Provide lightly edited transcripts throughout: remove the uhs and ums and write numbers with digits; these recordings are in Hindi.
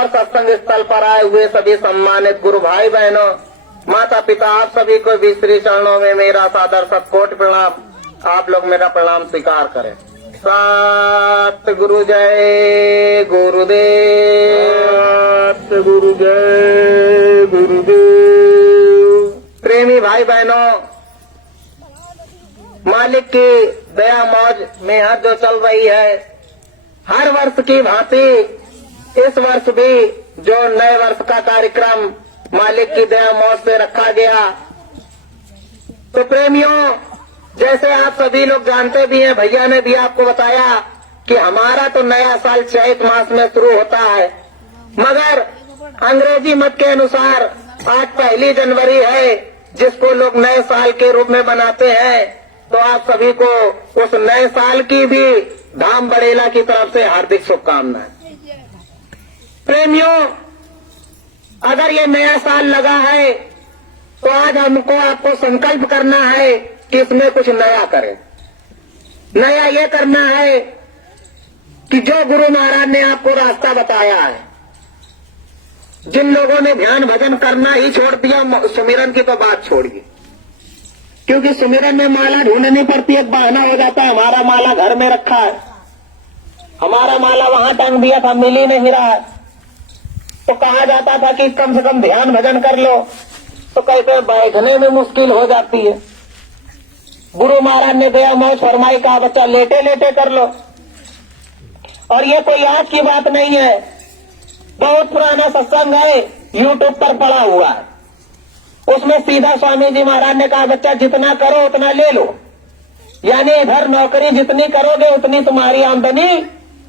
और सत्संग स्थल पर आए हुए सभी सम्मानित गुरु भाई बहनों, माता पिता, आप सभी को भी श्री चरणों में मेरा सादर सतकोटि प्रणाम। आप लोग मेरा प्रणाम स्वीकार करें। सतगुरु जय गुरुदेव, सतगुरु जय गुरुदेव। प्रेमी भाई बहनों, मालिक की दया मौज मेहर जो चल रही है, हर वर्ष की भांति इस वर्ष भी जो नए वर्ष का कार्यक्रम मालिक की दया मौज से रखा गया, तो प्रेमियों, जैसे आप सभी लोग जानते भी हैं, भैया ने भी आपको बताया कि हमारा तो नया साल चैत मास में शुरू होता है, मगर अंग्रेजी मत के अनुसार आज 1 जनवरी है, जिसको लोग नए साल के रूप में बनाते हैं। तो आप सभी को उस नए साल की भी धाम बड़ेला की तरफ से हार्दिक शुभकामनाएं। प्रेमियों, अगर ये नया साल लगा है तो आज हमको आपको संकल्प करना है कि इसमें कुछ नया करें। नया ये करना है कि जो गुरु महाराज ने आपको रास्ता बताया है, जिन लोगों ने ध्यान भजन करना ही छोड़ दिया, सुमिरन की तो बात छोड़िए, क्योंकि सुमिरन में माला ढूंढनी पड़ती है, बहाना हो जाता है हमारा माला घर में रखा है, हमारा माला वहां टांग दिया था, मिल ही नहीं रहा है। तो कहा जाता था कि कम से कम ध्यान भजन कर लो, तो कहते बैठने में मुश्किल हो जाती है। गुरु महाराज ने दया मौज फरमाई, कहा बच्चा लेटे लेटे कर लो। और ये कोई आज की बात नहीं है, बहुत पुराना सत्संग है, यूट्यूब पर पड़ा हुआ है। उसमें सीधा स्वामी जी महाराज ने कहा बच्चा जितना करो उतना ले लो, यानी इधर नौकरी जितनी करोगे उतनी तुम्हारी आमदनी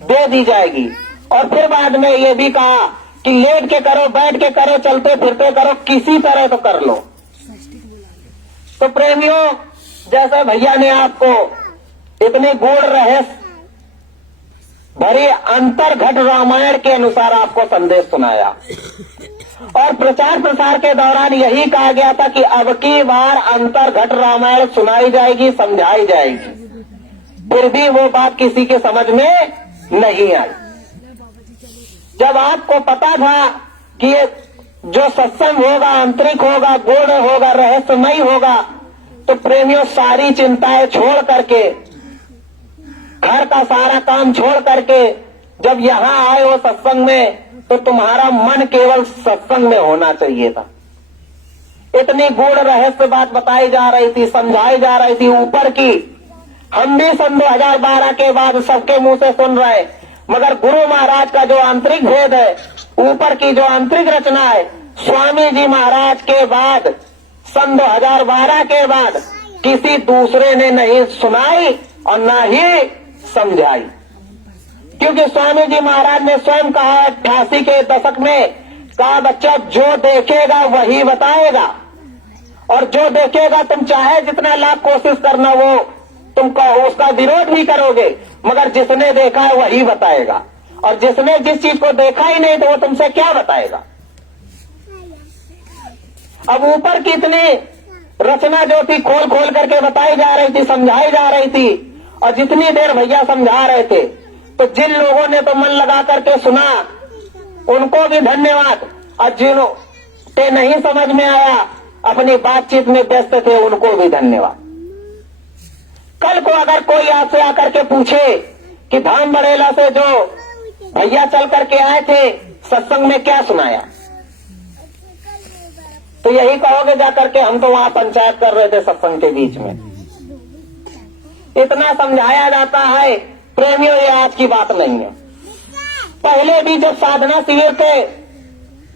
दे दी जाएगी। और फिर बाद में ये भी कहा कि लेट के करो, बैठ के करो, चलते फिरते करो, किसी तरह तो कर लो। तो प्रेमियों, जैसे भैया ने आपको इतनी गूढ़ रहस्य भरी अंतर्घट रामायण के अनुसार आपको संदेश सुनाया, और प्रचार प्रसार के दौरान यही कहा गया था कि अब की बार अंतर्घट रामायण सुनाई जाएगी, समझाई जाएगी, फिर भी वो बात किसी के समझ में नहीं आई। जब आपको पता था कि ये जो सत्संग होगा आंतरिक होगा, गूढ़ होगा, रहस्यमय होगा, तो प्रेमियों सारी चिंताएं छोड़ करके, घर का सारा काम छोड़ करके जब यहाँ आए हो सत्संग में, तो तुम्हारा मन केवल सत्संग में होना चाहिए था। इतनी गूढ़ रहस्य बात बताई जा रही थी, समझाई जा रही थी ऊपर की। हम भी सन 2012 के बाद सबके मुंह से सुन रहे, मगर गुरु महाराज का जो आंतरिक भेद है, ऊपर की जो आंतरिक रचना है, स्वामी जी महाराज के बाद, सन 2012 के बाद किसी दूसरे ने नहीं सुनाई और न ही समझाई। क्योंकि स्वामी जी महाराज ने स्वयं कहा 88 के दशक में, कहा बच्चा जो देखेगा वही बताएगा, और जो देखेगा तुम चाहे जितना लाख कोशिश करना, वो तुम कहो उसका विरोध भी करोगे, मगर जिसने देखा है वही बताएगा। और जिसने जिस चीज को देखा ही नहीं तो वो तुमसे क्या बताएगा। अब ऊपर की इतनी रचना जो थी खोल खोल करके बताई जा रही थी, समझाई जा रही थी, और जितनी देर भैया समझा रहे थे, तो जिन लोगों ने तो मन लगा करके सुना उनको भी धन्यवाद, और जिन्हों के नहीं समझ में आया, अपनी बातचीत में व्यस्त थे, उनको भी धन्यवाद। कल को अगर कोई आपसे आकर के पूछे कि धाम बड़ेला से जो भैया चल करके आए थे सत्संग में क्या सुनाया, तो यही कहोगे जाकर के हम तो वहां पंचायत कर रहे थे सत्संग के बीच में। इतना समझाया जाता है प्रेमियों, ये आज की बात नहीं है। पहले भी जब साधना शिविर के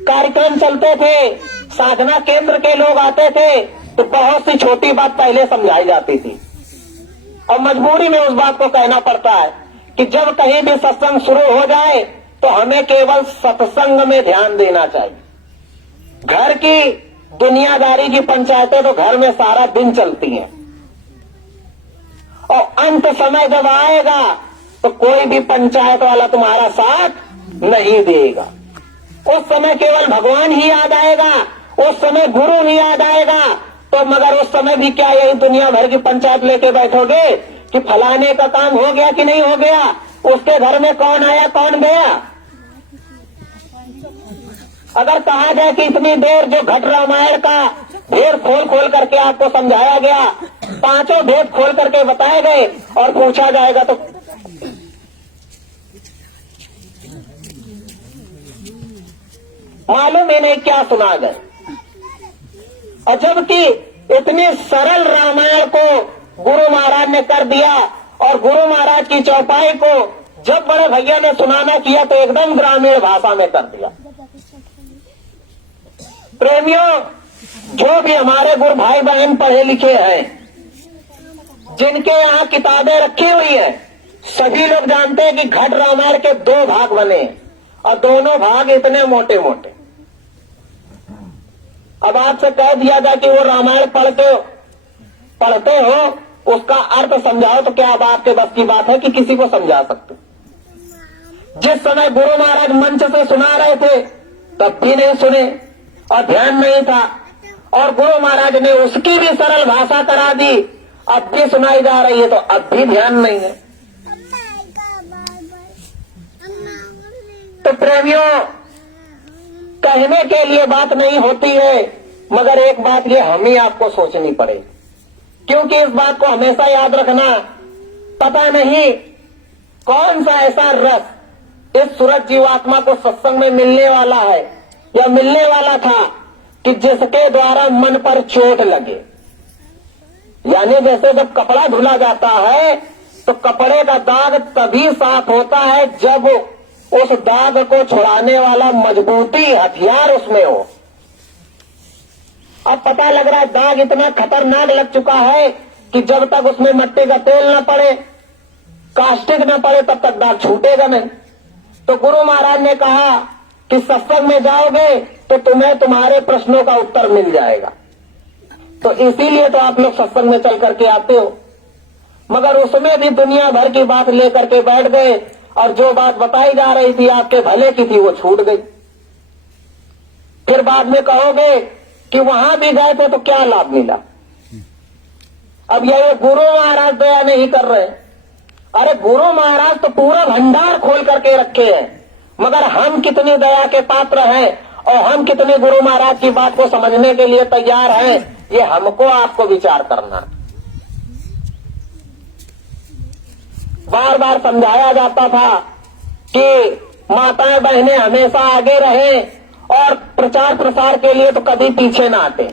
कार्यक्रम चलते थे, साधना केंद्र के लोग आते थे, तो बहुत सी छोटी बात पहले समझाई जाती थी, और मजबूरी में उस बात को कहना पड़ता है कि जब कहीं भी सत्संग शुरू हो जाए तो हमें केवल सत्संग में ध्यान देना चाहिए। घर की दुनियादारी की पंचायतें तो घर में सारा दिन चलती हैं, और अंत समय जब आएगा तो कोई भी पंचायत वाला तुम्हारा साथ नहीं देगा। उस समय केवल भगवान ही याद आएगा, उस समय गुरु ही याद आएगा। तो मगर उस समय भी क्या यही दुनिया भर की पंचायत लेके बैठोगे कि फलाने का काम हो गया कि नहीं हो गया, उसके घर में कौन आया कौन गया। अगर कहा जाए कि इतनी देर जो घट रामायण का भेद खोल खोल करके आपको समझाया गया, पांचों भेद खोल करके बताए गए और पूछा जाएगा तो मालूम ही नहीं क्या सुना गए। और जबकि इतनी सरल रामायण को गुरु महाराज ने कर दिया और गुरु महाराज की चौपाई को जब बड़े भैया ने सुनाना किया तो एकदम ग्रामीण भाषा में कर दिया। प्रेमियों, जो भी हमारे गुरु भाई बहन पढ़े लिखे हैं, जिनके यहाँ किताबें रखी हुई है, सभी लोग जानते हैं कि घट रामायण के 2 भाग बने और दोनों भाग इतने मोटे मोटे। अब आपसे कह दिया जाए कि वो रामायण पढ़ते हो, उसका अर्थ समझाओ, तो क्या अब आपके बस की बात है कि किसी को समझा सकते? जिस समय गुरु महाराज मंच से सुना रहे थे तब भी नहीं सुने और ध्यान नहीं था, और गुरु महाराज ने उसकी भी सरल भाषा करा दी, अब भी सुनाई जा रही है तो अब भी ध्यान नहीं है। तो प्रेमियों, कहने के लिए बात नहीं होती है, मगर एक बात ये हम ही आपको सोचनी पड़ेगी, क्योंकि इस बात को हमेशा याद रखना, पता नहीं कौन सा ऐसा रस इस सूरज जीवात्मा को सत्संग में मिलने वाला है या मिलने वाला था कि जिसके द्वारा मन पर चोट लगे। यानी जैसे जब कपड़ा धुला जाता है तो कपड़े का दाग तभी साफ होता है जब उस दाग को छुड़ाने वाला मजबूती हथियार उसमें हो। अब पता लग रहा है दाग इतना खतरनाक लग चुका है कि जब तक उसमें मिट्टी का तेल न पड़े, कास्टिक न पड़े, तब तक दाग छूटेगा नहीं। तो गुरु महाराज ने कहा कि सत्संग में जाओगे तो तुम्हें तुम्हारे प्रश्नों का उत्तर मिल जाएगा। तो इसीलिए तो आप लोग सत्संग में चल करके आते हो, मगर उसमें भी दुनिया भर की बात लेकर के बैठ गए और जो बात बताई जा रही थी आपके भले की थी वो छूट गई। फिर बाद में कहोगे कि वहां भी गए थे तो क्या लाभ मिला। अब ये गुरु महाराज दया नहीं कर रहे। अरे गुरु महाराज तो पूरा भंडार खोल करके रखे हैं, मगर हम कितनी दया के पात्र हैं और हम कितने गुरु महाराज की बात को समझने के लिए तैयार हैं, ये हमको आपको विचार करना। बार बार समझाया जाता था कि माताएं बहनें हमेशा आगे रहें और प्रचार प्रसार के लिए तो कभी पीछे ना हटे।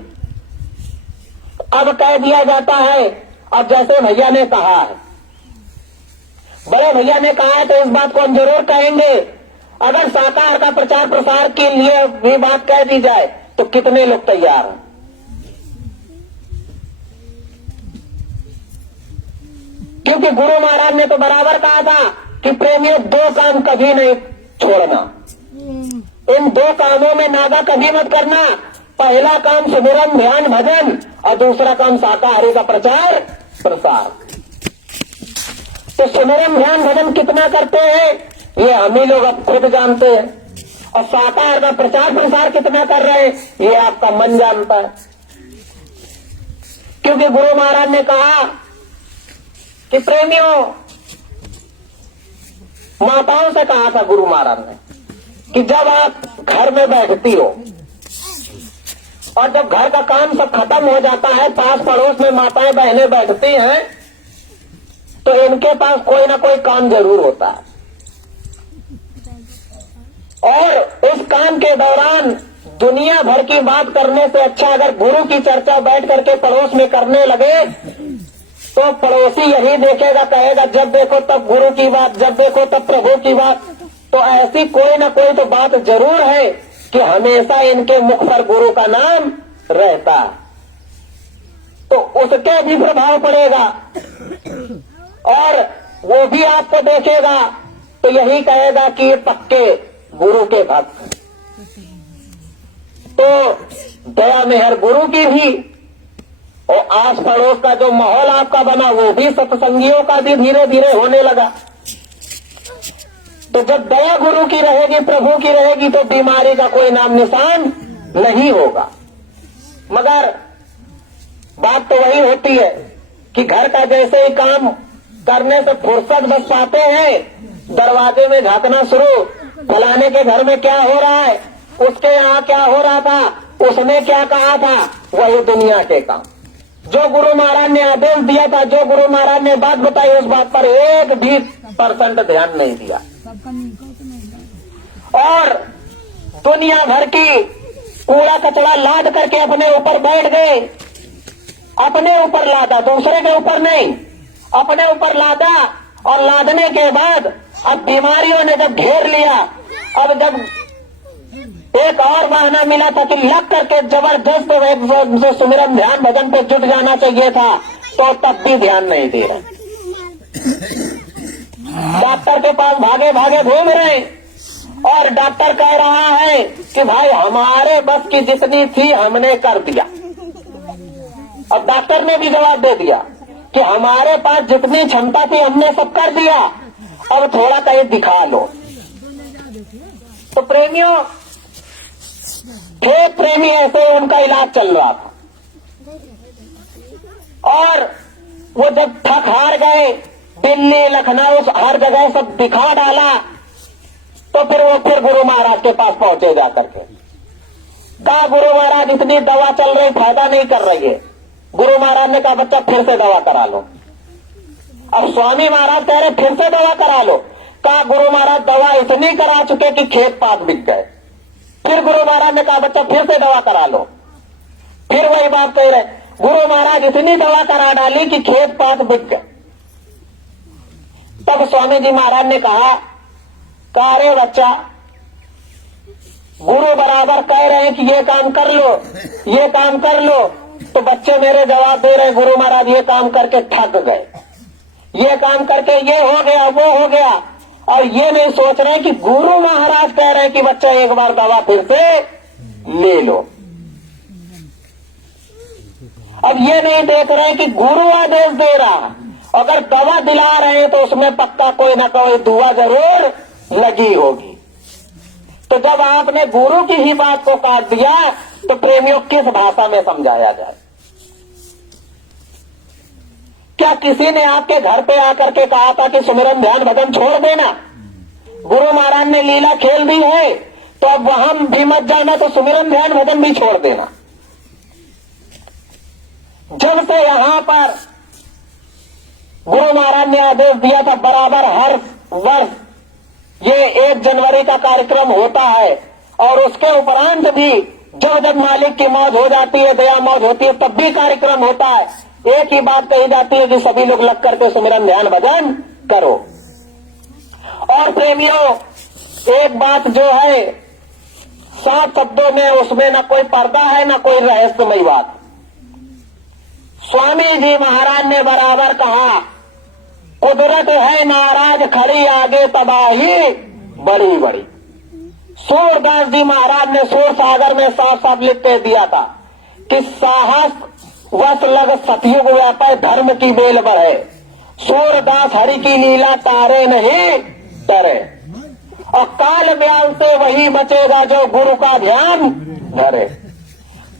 अब कह दिया जाता है, अब जैसे भैया ने कहा है, बड़े भैया ने कहा है तो इस बात को हम जरूर कहेंगे। अगर साकार का प्रचार प्रसार के लिए भी बात कह दी जाए तो कितने लोग तैयार हैं? क्योंकि गुरु महाराज ने तो बराबर कहा था कि प्रेमियों 2 काम कभी नहीं छोड़ना, इन 2 कामों में नागा कभी मत करना। पहला काम सुमिरन ध्यान भजन और दूसरा काम शाकाहारी का प्रचार प्रसार। तो सुमिरन ध्यान भजन कितना करते हैं ये हम ही लोग अब खुद जानते हैं, और शाकाहार का प्रचार प्रसार कितना कर रहे हैं ये आपका मन जानता है। क्योंकि गुरु महाराज ने कहा कि प्रेमियों, माताओं से कहा था गुरु महाराज ने कि जब आप घर में बैठती हो और जब घर का काम सब खत्म हो जाता है, पास पड़ोस में माताएं बहनें बैठती हैं, तो इनके पास कोई ना कोई काम जरूर होता है, और उस काम के दौरान दुनिया भर की बात करने से अच्छा अगर गुरु की चर्चा बैठ करके पड़ोस में करने लगे तो पड़ोसी यही देखेगा, कहेगा जब देखो तब गुरु की बात, जब देखो तब प्रभु की बात। तो ऐसी कोई ना कोई तो बात जरूर है कि हमेशा इनके मुख पर गुरु का नाम रहता, तो उसके भी प्रभाव पड़ेगा और वो भी आपको देखेगा तो यही कहेगा कि ये पक्के गुरु के भक्त। तो दया मेहर गुरु की भी और आस पड़ोस का जो माहौल आपका बना वो भी सत्संगियों का भी धीरे धीरे होने लगा। तो जब दया गुरु की रहेगी, प्रभु की रहेगी, तो बीमारी का कोई नाम निशान नहीं होगा। मगर बात तो वही होती है कि घर का जैसे ही काम करने से फुर्सत बस पाते हैं, दरवाजे में झांकना शुरू फलाने के घर में क्या हो रहा है, उसके यहाँ क्या हो रहा था, उसने क्या कहा था, वही दुनिया के काम। जो गुरु महाराज ने आदेश दिया था, जो गुरु महाराज ने बात बताई, उस बात पर 1% ध्यान नहीं दिया। और दुनिया भर की कूड़ा कचरा लाद करके अपने ऊपर बैठ गए। अपने ऊपर लादा, दूसरे के ऊपर नहीं, अपने ऊपर लादा। और लादने के बाद अब बीमारियों ने जब घेर लिया, अब जब एक और बहाना मिला था कि लग करके जबरदस्त जो सुमिरन ध्यान भजन पे जुट जाना चाहिए था, तो तब भी ध्यान नहीं दे रहे। डॉक्टर के पास भागे भागे घूम रहे और डॉक्टर कह रहा है कि भाई हमारे बस की जितनी थी हमने कर दिया। अब डॉक्टर ने भी जवाब दे दिया कि हमारे पास जितनी क्षमता थी हमने सब कर दिया, अब थोड़ा कहीं दिखा लो। तो प्रेमियों, थे प्रेमी ऐसे उनका इलाज चल रहा था। और वो जब थक हार गए, दिल्ली लखनऊ हर जगह सब दिखा डाला, तो फिर वो गुरु महाराज के पास पहुंचे जाकर के। कहा गुरु महाराज इतनी दवा चल रही, फायदा नहीं कर रही है। गुरु महाराज ने कहा बच्चा फिर से दवा करा लो। अब स्वामी महाराज कह रहे फिर से दवा करा लो। कहा गुरु महाराज दवा इतनी करा चुके कि खेत पात बिक गए। फिर गुरु महाराज ने कहा बच्चा फिर से दवा करा लो। फिर वही बात कह रहे, गुरु महाराज इतनी दवा करा डाली कि खेत पात बिक गए। तब स्वामी जी महाराज ने कहा अरे बच्चा, गुरु बराबर कह रहे हैं कि ये काम कर लो, ये काम कर लो, तो बच्चे मेरे जवाब दे रहे हैं गुरु महाराज ये काम करके थक गए, ये काम करके ये हो गया, वो हो गया। और ये नहीं सोच रहे कि गुरु महाराज कह रहे हैं कि बच्चा एक बार दवा फिर से ले लो। अब ये नहीं देख रहे कि गुरु आदेश दे रहा, अगर दवा दिला रहे हैं तो उसमें पक्का कोई ना कोई दुआ जरूर लगी होगी। तो जब आपने गुरु की ही बात को काट दिया, तो प्रेमियों किस भाषा में समझाया जाए? क्या किसी ने आपके घर पे आकर के कहा था कि सुमिरन ध्यान भजन छोड़ देना? गुरु महाराज ने लीला खेल दी है तो अब वहां भी मत जाना, तो सुमिरन ध्यान भजन भी छोड़ देना। जब से यहां पर गुरु महाराज ने आदेश दिया था बराबर हर वर्ष ये 1 जनवरी का कार्यक्रम होता है, और उसके उपरांत भी जब जब मालिक की मौज हो जाती है, दया मौज होती है, तब भी कार्यक्रम होता है। एक ही बात कही जाती है कि सभी लोग लग करके सुमिरन ध्यान भजन करो। और प्रेमियों, एक बात जो है साफ शब्दों में, उसमें ना कोई पर्दा है ना कोई रहस्यमयी बात। स्वामी जी महाराज ने बराबर कहा कुदरत है नाराज खड़ी आगे तबाही बड़ी बड़ी। सूरदास जी महाराज ने सूर सागर में साफ साफ लिख के दिया था कि साहस वस लग सतयुग व्यापय धर्म की बेल बढ़े, सूरदास हरि की लीला तारे नहीं तरे, और काल ब्याल से वही बचेगा जो गुरु का ध्यान धरे।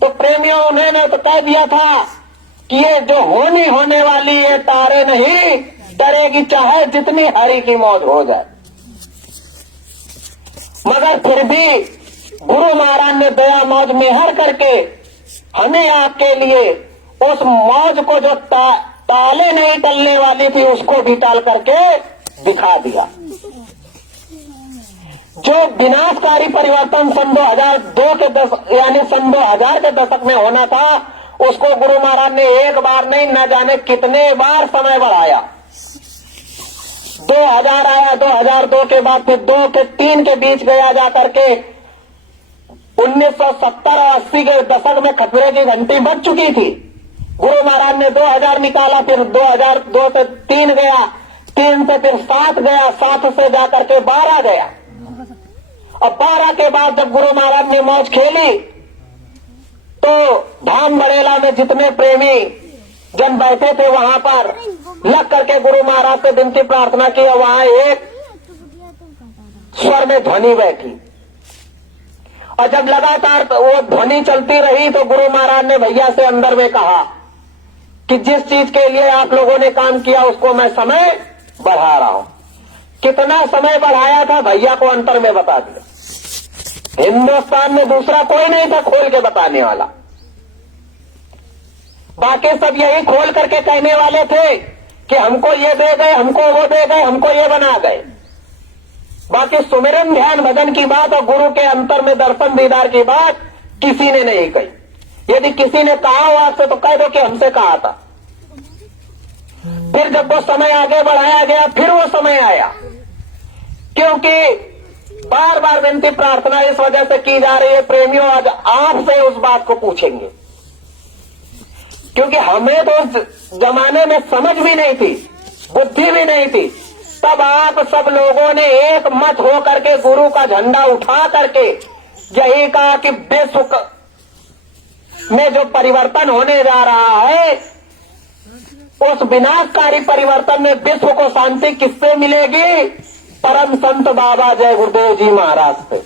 तो प्रेमियों, उन्होंने तो कह दिया था कि ये जो होने वाली है तारे नहीं डरेगी, चाहे जितनी हरि की मौज हो जाए। मगर फिर भी गुरु महाराज ने दया मौज मेहर करके हमें आपके लिए उस मौज को जो ताले नहीं टलने वाली थी उसको भी टाल करके दिखा दिया। जो विनाशकारी परिवर्तन सन 2002 के दशक यानी सन 2000 के दशक में होना था, उसको गुरु महाराज ने एक बार नहीं न जाने कितने बार समय बढ़ाया। 2000 आया, 2002 के बाद फिर 2 के 3 के बीच गया जाकर के 1970 और 80 के दशक में खतरे की घंटी बज चुकी थी। गुरु महाराज ने 2000 निकाला, फिर 2002 से 3 गया, 3 से फिर 7 गया, 7 से जाकर के 12 गया। और 12 के बाद जब गुरु महाराज ने मौज खेली तो धाम बड़ेला में जितने प्रेमी जन बैठे थे वहां पर लग करके गुरु महाराज से विनती प्रार्थना की, और वहां एक स्वर में ध्वनि बैठी। और जब लगातार वो ध्वनि चलती रही तो गुरु महाराज ने भैया से अंदर में कहा कि जिस चीज के लिए आप लोगों ने काम किया उसको मैं समय बढ़ा रहा हूं। कितना समय बढ़ाया था भैया को अंतर में बता दिया। हिंदुस्तान में दूसरा कोई नहीं था खोल के बताने वाला, बाकी सब यही खोल करके कहने वाले थे कि हमको ये दे गए, हमको वो दे गए, हमको ये बना गए। बाकी सुमिरन ध्यान भजन की बात और गुरु के अंतर में दर्शन दीदार की बात किसी ने नहीं कही। यदि किसी ने कहा हो आपसे तो कह दो कि हमसे कहा था। फिर जब वो समय आगे बढ़ाया गया, फिर वो समय आया, क्योंकि बार बार विनती प्रार्थना इस वजह से की जा रही है प्रेमियों, आज आपसे उस बात को पूछेंगे, क्योंकि हमें तो उस जमाने में समझ भी नहीं थी, बुद्धि भी नहीं थी। तब आप सब लोगों ने एक मत हो करके गुरु का झंडा उठा करके यही कहा कि विश्व में जो परिवर्तन होने जा रहा है, उस विनाशकारी परिवर्तन में विश्व को शांति किससे मिलेगी? परम संत बाबा जय गुरुदेव जी महाराज से।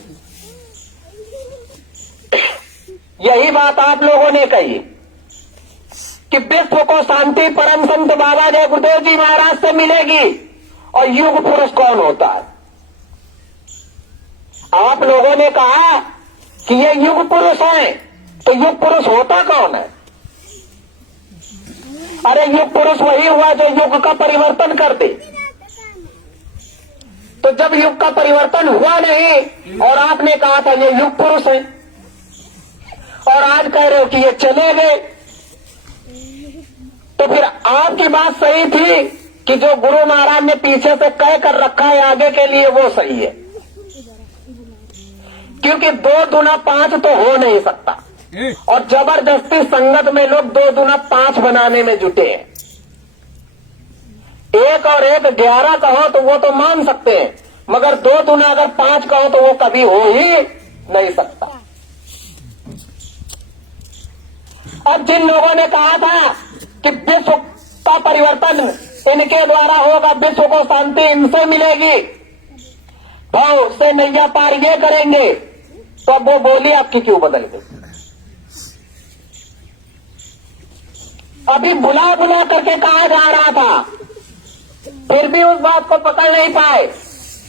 यही बात आप लोगों ने कही कि विश्व को शांति परम संत बाबा जय गुरुदेव जी महाराज से मिलेगी। और युग पुरुष कौन होता है? आप लोगों ने कहा कि ये युग पुरुष हैं, तो युग पुरुष होता कौन है? अरे युग पुरुष वही हुआ जो युग का परिवर्तन कर दे। तो जब युग का परिवर्तन हुआ नहीं और आपने कहा था ये युग पुरुष है, और आज कह रहे हो कि ये चले गए, तो फिर आपकी बात सही थी कि जो गुरु महाराज ने पीछे से कह कर रखा है आगे के लिए वो सही है, क्योंकि 2 दूना 5 तो हो नहीं सकता। और जबरदस्ती संगत में लोग 2 दूना 5 बनाने में जुटे हैं। 1 और 1 11 कहो तो वो तो मान सकते हैं, मगर 2 दूना अगर 5 कहो तो वो कभी हो ही नहीं सकता। अब जिन लोगों ने कहा था कि विश्व का परिवर्तन इनके द्वारा होगा, विश्व को शांति इनसे मिलेगी, भाव से नैया पार ये करेंगे, तो अब वो बोली आपकी क्यों बदल गई? अभी बुला बुला करके कहा जा रहा था, फिर भी उस बात को पकड़ नहीं पाए।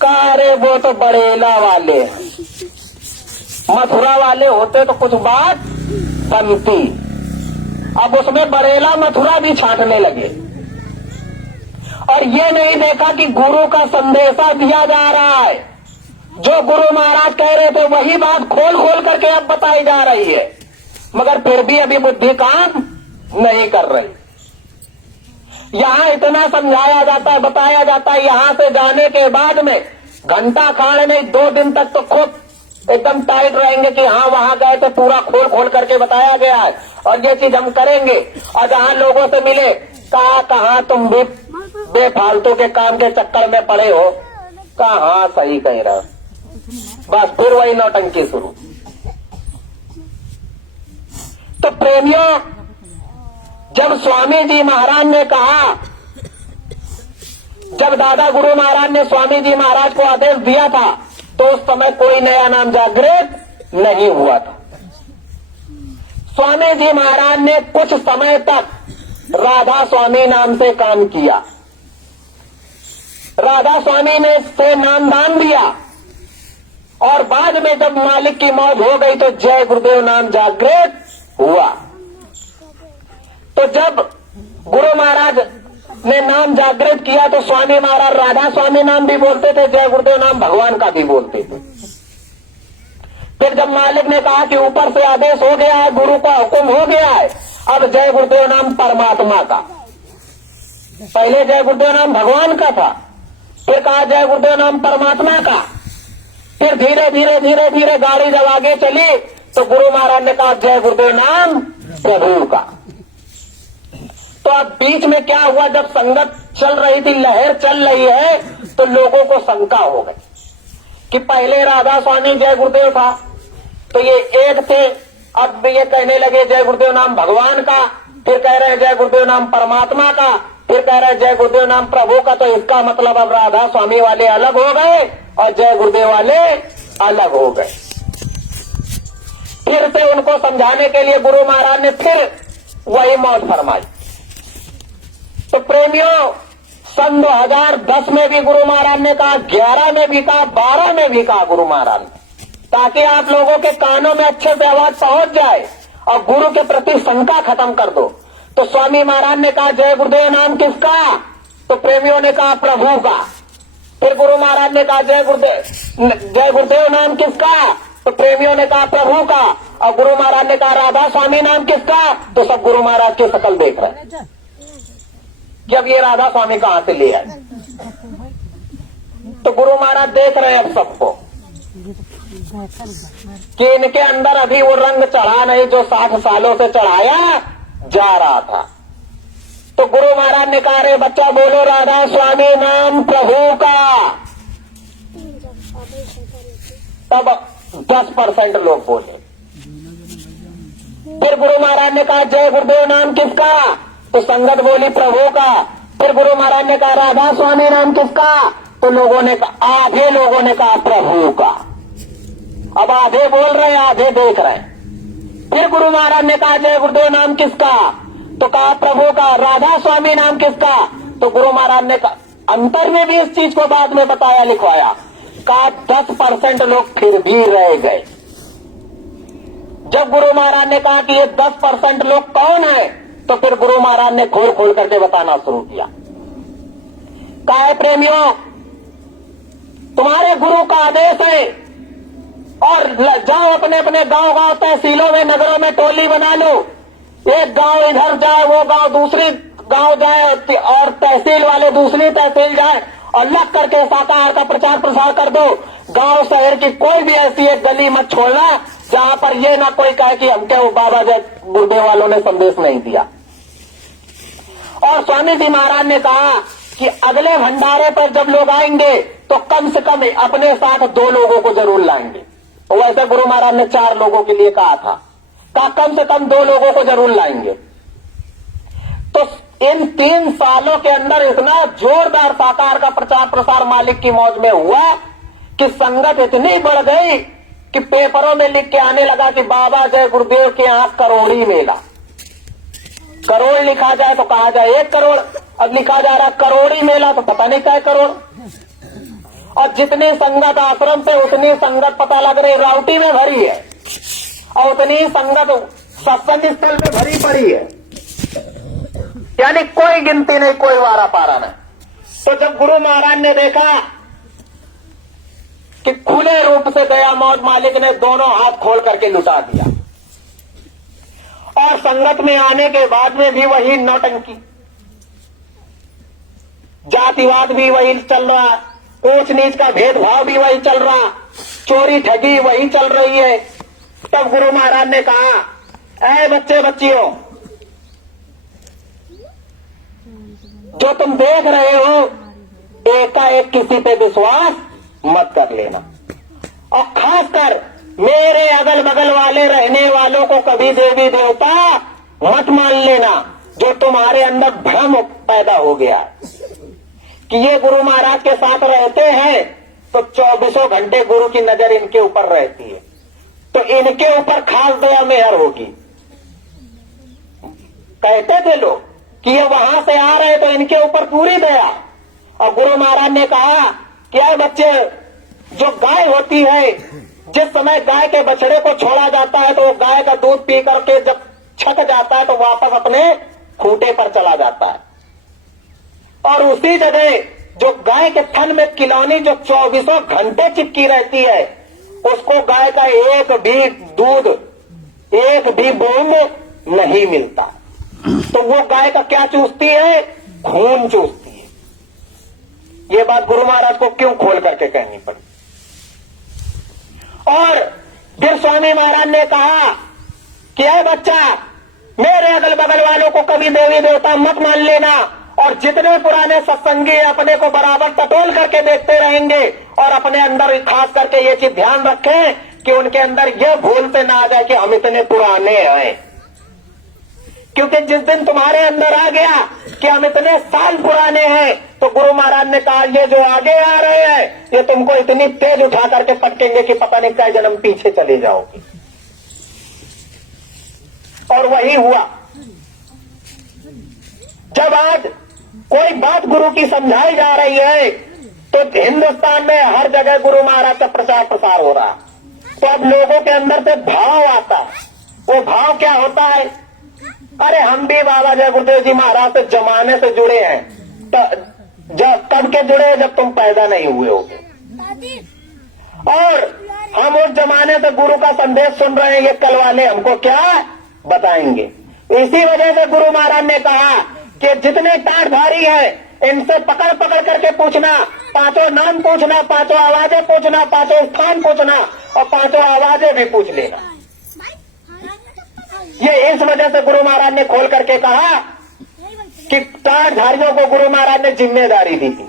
कहा अरे वो तो बड़ेला वाले हैं, मथुरा वाले होते तो कुछ बात बनती। अब उसमें बड़ेला मथुरा भी छांटने लगे, और ये नहीं देखा कि गुरु का संदेशा दिया जा रहा है। जो गुरु महाराज कह रहे थे वही बात खोल खोल करके अब बताई जा रही है, मगर फिर भी अभी बुद्धि काम नहीं कर रही। यहां इतना समझाया जाता है, बताया जाता है, यहां से जाने के बाद में घंटा खाने में 2 दिन तक तो खुद एकदम टाइट रहेंगे कि हाँ वहां गए तो पूरा खोल खोल करके बताया गया है और ये चीज हम करेंगे। और जहां लोगों से मिले, कहा तुम भी बेफालतू के काम के चक्कर में पड़े हो, हाँ सही कह रहा, बस फिर वही नौटंकी शुरू। तो प्रेमियों, जब स्वामी जी महाराज ने कहा, जब दादा गुरु महाराज ने स्वामी जी महाराज को आदेश दिया था, तो उस समय कोई नया नाम जागृत नहीं हुआ था। स्वामी जी महाराज ने कुछ समय तक राधा स्वामी नाम से काम किया। राधा स्वामी ने से नाम दान दिया, और बाद में जब मालिक की मौत हो गई तो जय गुरुदेव नाम जागृत हुआ। तो जब गुरु महाराज ने नाम जागृत किया तो स्वामी महाराज राधा स्वामी नाम भी बोलते थे, जय गुरुदेव नाम भगवान का भी बोलते थे। फिर जब मालिक ने कहा कि ऊपर से आदेश हो गया है, गुरु का हुक्म हो गया है, अब जय गुरुदेव नाम परमात्मा का। पहले जय गुरुदेव नाम भगवान का था, फिर कहा जय गुरुदेव नाम परमात्मा का। फिर धीरे धीरे धीरे धीरे गाड़ी जब आगे चली तो गुरु महाराज ने कहा जय गुरुदेव नाम प्रभु का। तो अब बीच में क्या हुआ, जब संगत चल रही थी, लहर चल रही है, तो लोगों को शंका हो गई कि पहले राधा स्वामी जय गुरुदेव था तो ये एक थे, अब ये कहने लगे जय गुरुदेव नाम भगवान का, फिर कह रहे हैं जय गुरुदेव नाम परमात्मा का, फिर कह रहे हैं जय गुरुदेव नाम प्रभु का। तो इसका मतलब अब राधा स्वामी वाले अलग हो गए और जय गुरुदेव वाले अलग हो गए। फिर से उनको समझाने के लिए गुरु महाराज ने फिर वही मौत फरमाई। तो प्रेमियों, सन 2010 में भी गुरु महाराज ने कहा, 11 में भी कहा, 12 में भी कहा गुरु महाराज ने, ताकि आप लोगों के कानों में अच्छे से आवाज पहुंच जाए और गुरु के प्रति शंका खत्म कर दो। तो स्वामी महाराज ने कहा जय गुरुदेव नाम किसका? तो प्रेमियों ने कहा प्रभु का। फिर गुरु महाराज ने कहा जय गुरुदेव नाम किसका? तो प्रेमियों ने कहा प्रभु का। और गुरु महाराज ने कहा राधा स्वामी नाम किसका? तो सब गुरु महाराज की शकल देख रहे हैं जब ये राधा स्वामी कहां से ले आए। तो गुरु महाराज देख रहे हैं अब सबको कि इनके अंदर अभी वो रंग चढ़ा नहीं जो 60 सालों से चढ़ाया जा रहा था। तो गुरु महाराज ने कहा रे बच्चा बोलो राधा स्वामी नाम प्रभु का। तब 10% लोग बोले। फिर गुरु महाराज ने कहा जय गुरुदेव नाम किसका? तो संगत बोली प्रभु का। फिर गुरु महाराज ने कहा राधा स्वामी नाम किसका? तो लोगों ने कहा, आधे लोगों ने कहा प्रभु का। अब आधे बोल रहे हैं, आधे देख रहे हैं। फिर गुरु महाराज ने कहा जय गुरुदेव नाम किसका? तो कहा प्रभु का। राधा स्वामी नाम किसका? तो गुरु महाराज ने कहा, अंतर में भी इस चीज को बाद में बताया लिखवाया, कहा 10% लोग फिर भी रह गए। जब गुरु महाराज ने कहा कि ये 10% लोग कौन है, तो फिर गुरु महाराज ने खोल खोल करके बताना शुरू किया। कहा है प्रेमियों, तुम्हारे गुरु का आदेश है और जाओ अपने अपने गांव गांव तहसीलों में नगरों में टोली बना लो। एक गांव इधर जाए, वो गांव दूसरी गांव जाए और तहसील वाले दूसरी तहसील जाए और लग करके शाकाहार का प्रचार प्रसार कर दो। गांव शहर की कोई भी ऐसी एक गली मत छोड़ना जहां पर ये ना कोई कहे कि हमके वो बाबा जय गुरुदेव वालों ने संदेश नहीं दिया। और स्वामी जी महाराज ने कहा कि अगले भंडारे पर जब लोग आएंगे तो कम से कम अपने साथ 2 लोगों को जरूर लाएंगे। वैसे गुरु महाराज ने 4 लोगों के लिए कहा था, कहा कम से कम 2 लोगों को जरूर लाएंगे। तो इन 3 सालों के अंदर इतना जोरदार शाकाहार का प्रचार प्रसार मालिक की मौज में हुआ कि संगत इतनी बढ़ गई कि पेपरों में लिख के आने लगा कि बाबा जय गुरुदेव के यहां करोड़ी मेला। करोड़ लिखा जाए तो कहा जाए 1 करोड़, अब लिखा जा रहा करोड़ी मेला, तो पता नहीं क्या है करोड़। और जितनी संगत आश्रम से उतनी संगत पता लग रही राउटी में भरी है और उतनी संगत सत्संग स्थल में भरी पड़ी है, यानी कोई गिनती नहीं, कोई वारा पारा नहीं। तो जब गुरु महाराज ने देखा कि खुले रूप से दया मौज मालिक ने दोनों हाथ खोल करके लुटा दिया और संगत में आने के बाद में भी वही नौटंकी, जातिवाद भी वही चल रहा, ऊंच नीच का भेदभाव भी वही चल रहा, चोरी ठगी वही चल रही है। तब गुरु महाराज ने कहा, ऐ बच्चे बच्चियों, जो तुम देख रहे हो एकाएक किसी पे विश्वास मत कर लेना और खासकर मेरे अगल बगल वाले रहने वालों को कभी देवी देवता मत मान लेना। जो तुम्हारे अंदर भ्रम पैदा हो गया कि ये गुरु महाराज के साथ रहते हैं तो 24 घंटे गुरु की नजर इनके ऊपर रहती है, तो इनके ऊपर खास दया मेहर होगी। कहते थे लोग कि ये वहां से आ रहे तो इनके ऊपर पूरी दया। और गुरु महाराज ने कहा क्या बच्चे, जो गाय होती है, जिस समय गाय के बछड़े को छोड़ा जाता है तो वो गाय का दूध पी करके जब छक जाता है तो वापस अपने खूंटे पर चला जाता है, और उसी जगह जो गाय के थन में किलौनी जो 24 घंटे चिपकी रहती है, उसको गाय का एक भी दूध, एक भी बूंद नहीं मिलता। तो वो गाय का क्या चूसती है? खून चूसती है। ये बात गुरु महाराज को क्यों खोल करके कहनी पड़ी। और फिर स्वामी महाराज ने कहा कि ऐ बच्चा, मेरे अगल बगल वालों को कभी देवी देवता मत मान लेना, और जितने पुराने सत्संगी अपने को बराबर टटोल करके देखते रहेंगे और अपने अंदर खास करके ये चीज ध्यान रखें कि उनके अंदर ये भूल पे ना आ जाए कि हम इतने पुराने हैं। क्योंकि जिस दिन तुम्हारे अंदर आ गया कि हम इतने साल पुराने हैं, तो गुरु महाराज ने कहा ये जो आगे आ रहे हैं ये तुमको इतनी तेज उठा करके पटकेंगे कि पता नहीं क्या जन्म पीछे चले जाओगे। और वही हुआ। जब आज कोई बात गुरु की समझाई जा रही है तो हिंदुस्तान में हर जगह गुरु महाराज का प्रचार प्रसार हो रहा। तो अब लोगों के अंदर से भाव आता है। वो भाव क्या होता है? अरे हम भी बाबा जय गुरुदेव जी महाराज से जमाने से जुड़े हैं। जब कब के जुड़े जब तुम पैदा नहीं हुए होगे, और हम उस जमाने से गुरु का संदेश सुन रहे हैं। ये कल वाले हमको क्या बताएंगे? इसी वजह से गुरु महाराज ने कहा कि जितने टाटधारी हैं इनसे पकड़ पकड़ करके पूछना, पांचों नाम पूछना, पांचों आवाजें पूछना, पांचों स्थान पूछना और पांचों आवाजें भी पूछ लेना। ये इस वजह से गुरु महाराज ने खोल करके कहा कि टाटधारियों को गुरु महाराज ने जिम्मेदारी दी थी।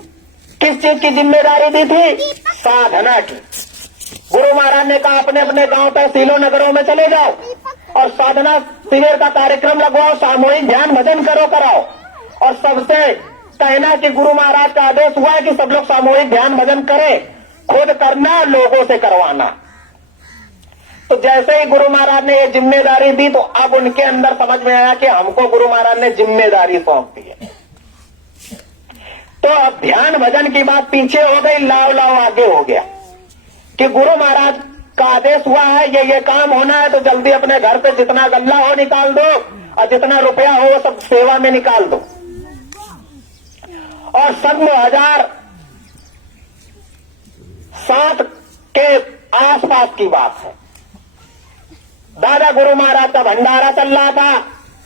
किस चीज की जिम्मेदारी दी थी? साधना की। गुरु महाराज ने कहा अपने अपने गांव तहसीलों नगरों में चले जाओ और साधना शिविर का कार्यक्रम लगवाओ, सामूहिक ध्यान भजन कराओ। और सबसे कहना कि गुरु महाराज का आदेश हुआ है कि सब लोग सामूहिक ध्यान भजन करें, खुद करना, लोगों से करवाना। तो जैसे ही गुरु महाराज ने ये जिम्मेदारी दी तो अब उनके अंदर समझ में आया कि हमको गुरु महाराज ने जिम्मेदारी सौंप दी है। तो अब ध्यान भजन की बात पीछे हो गई, लाव आगे हो गया कि गुरु महाराज का आदेश हुआ है ये काम होना है तो जल्दी अपने घर पे जितना गल्ला हो निकाल दो और जितना रुपया हो वो सब सेवा में निकाल दो। और सन 2007 के आसपास की बात है। दादा गुरु महाराज का भंडारा चल रहा था।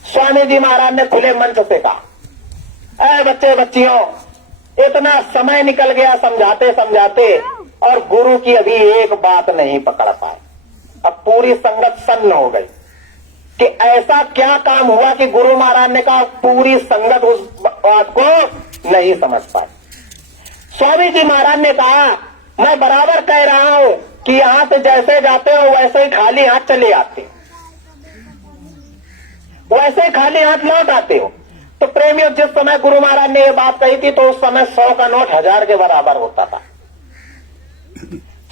स्वामी जी महाराज ने खुले मंच से कहा, ऐ बच्चे बच्चियों, इतना समय निकल गया समझाते समझाते और गुरु की अभी एक बात नहीं पकड़ पाए। अब पूरी संगत सन्न हो गई कि ऐसा क्या काम हुआ कि गुरु महाराज ने कहा। पूरी संगत उस बात को नहीं समझ पाई। स्वामी जी महाराज ने कहा, मैं बराबर कह रहा हूं कि यहां से जैसे जाते हो वैसे ही खाली हाथ चले आते हो, वैसे ही खाली हाथ लौट आते हो। तो प्रेमियों, जिस समय गुरु महाराज ने ये बात कही थी तो उस समय 100 का नोट 1000 के बराबर होता था।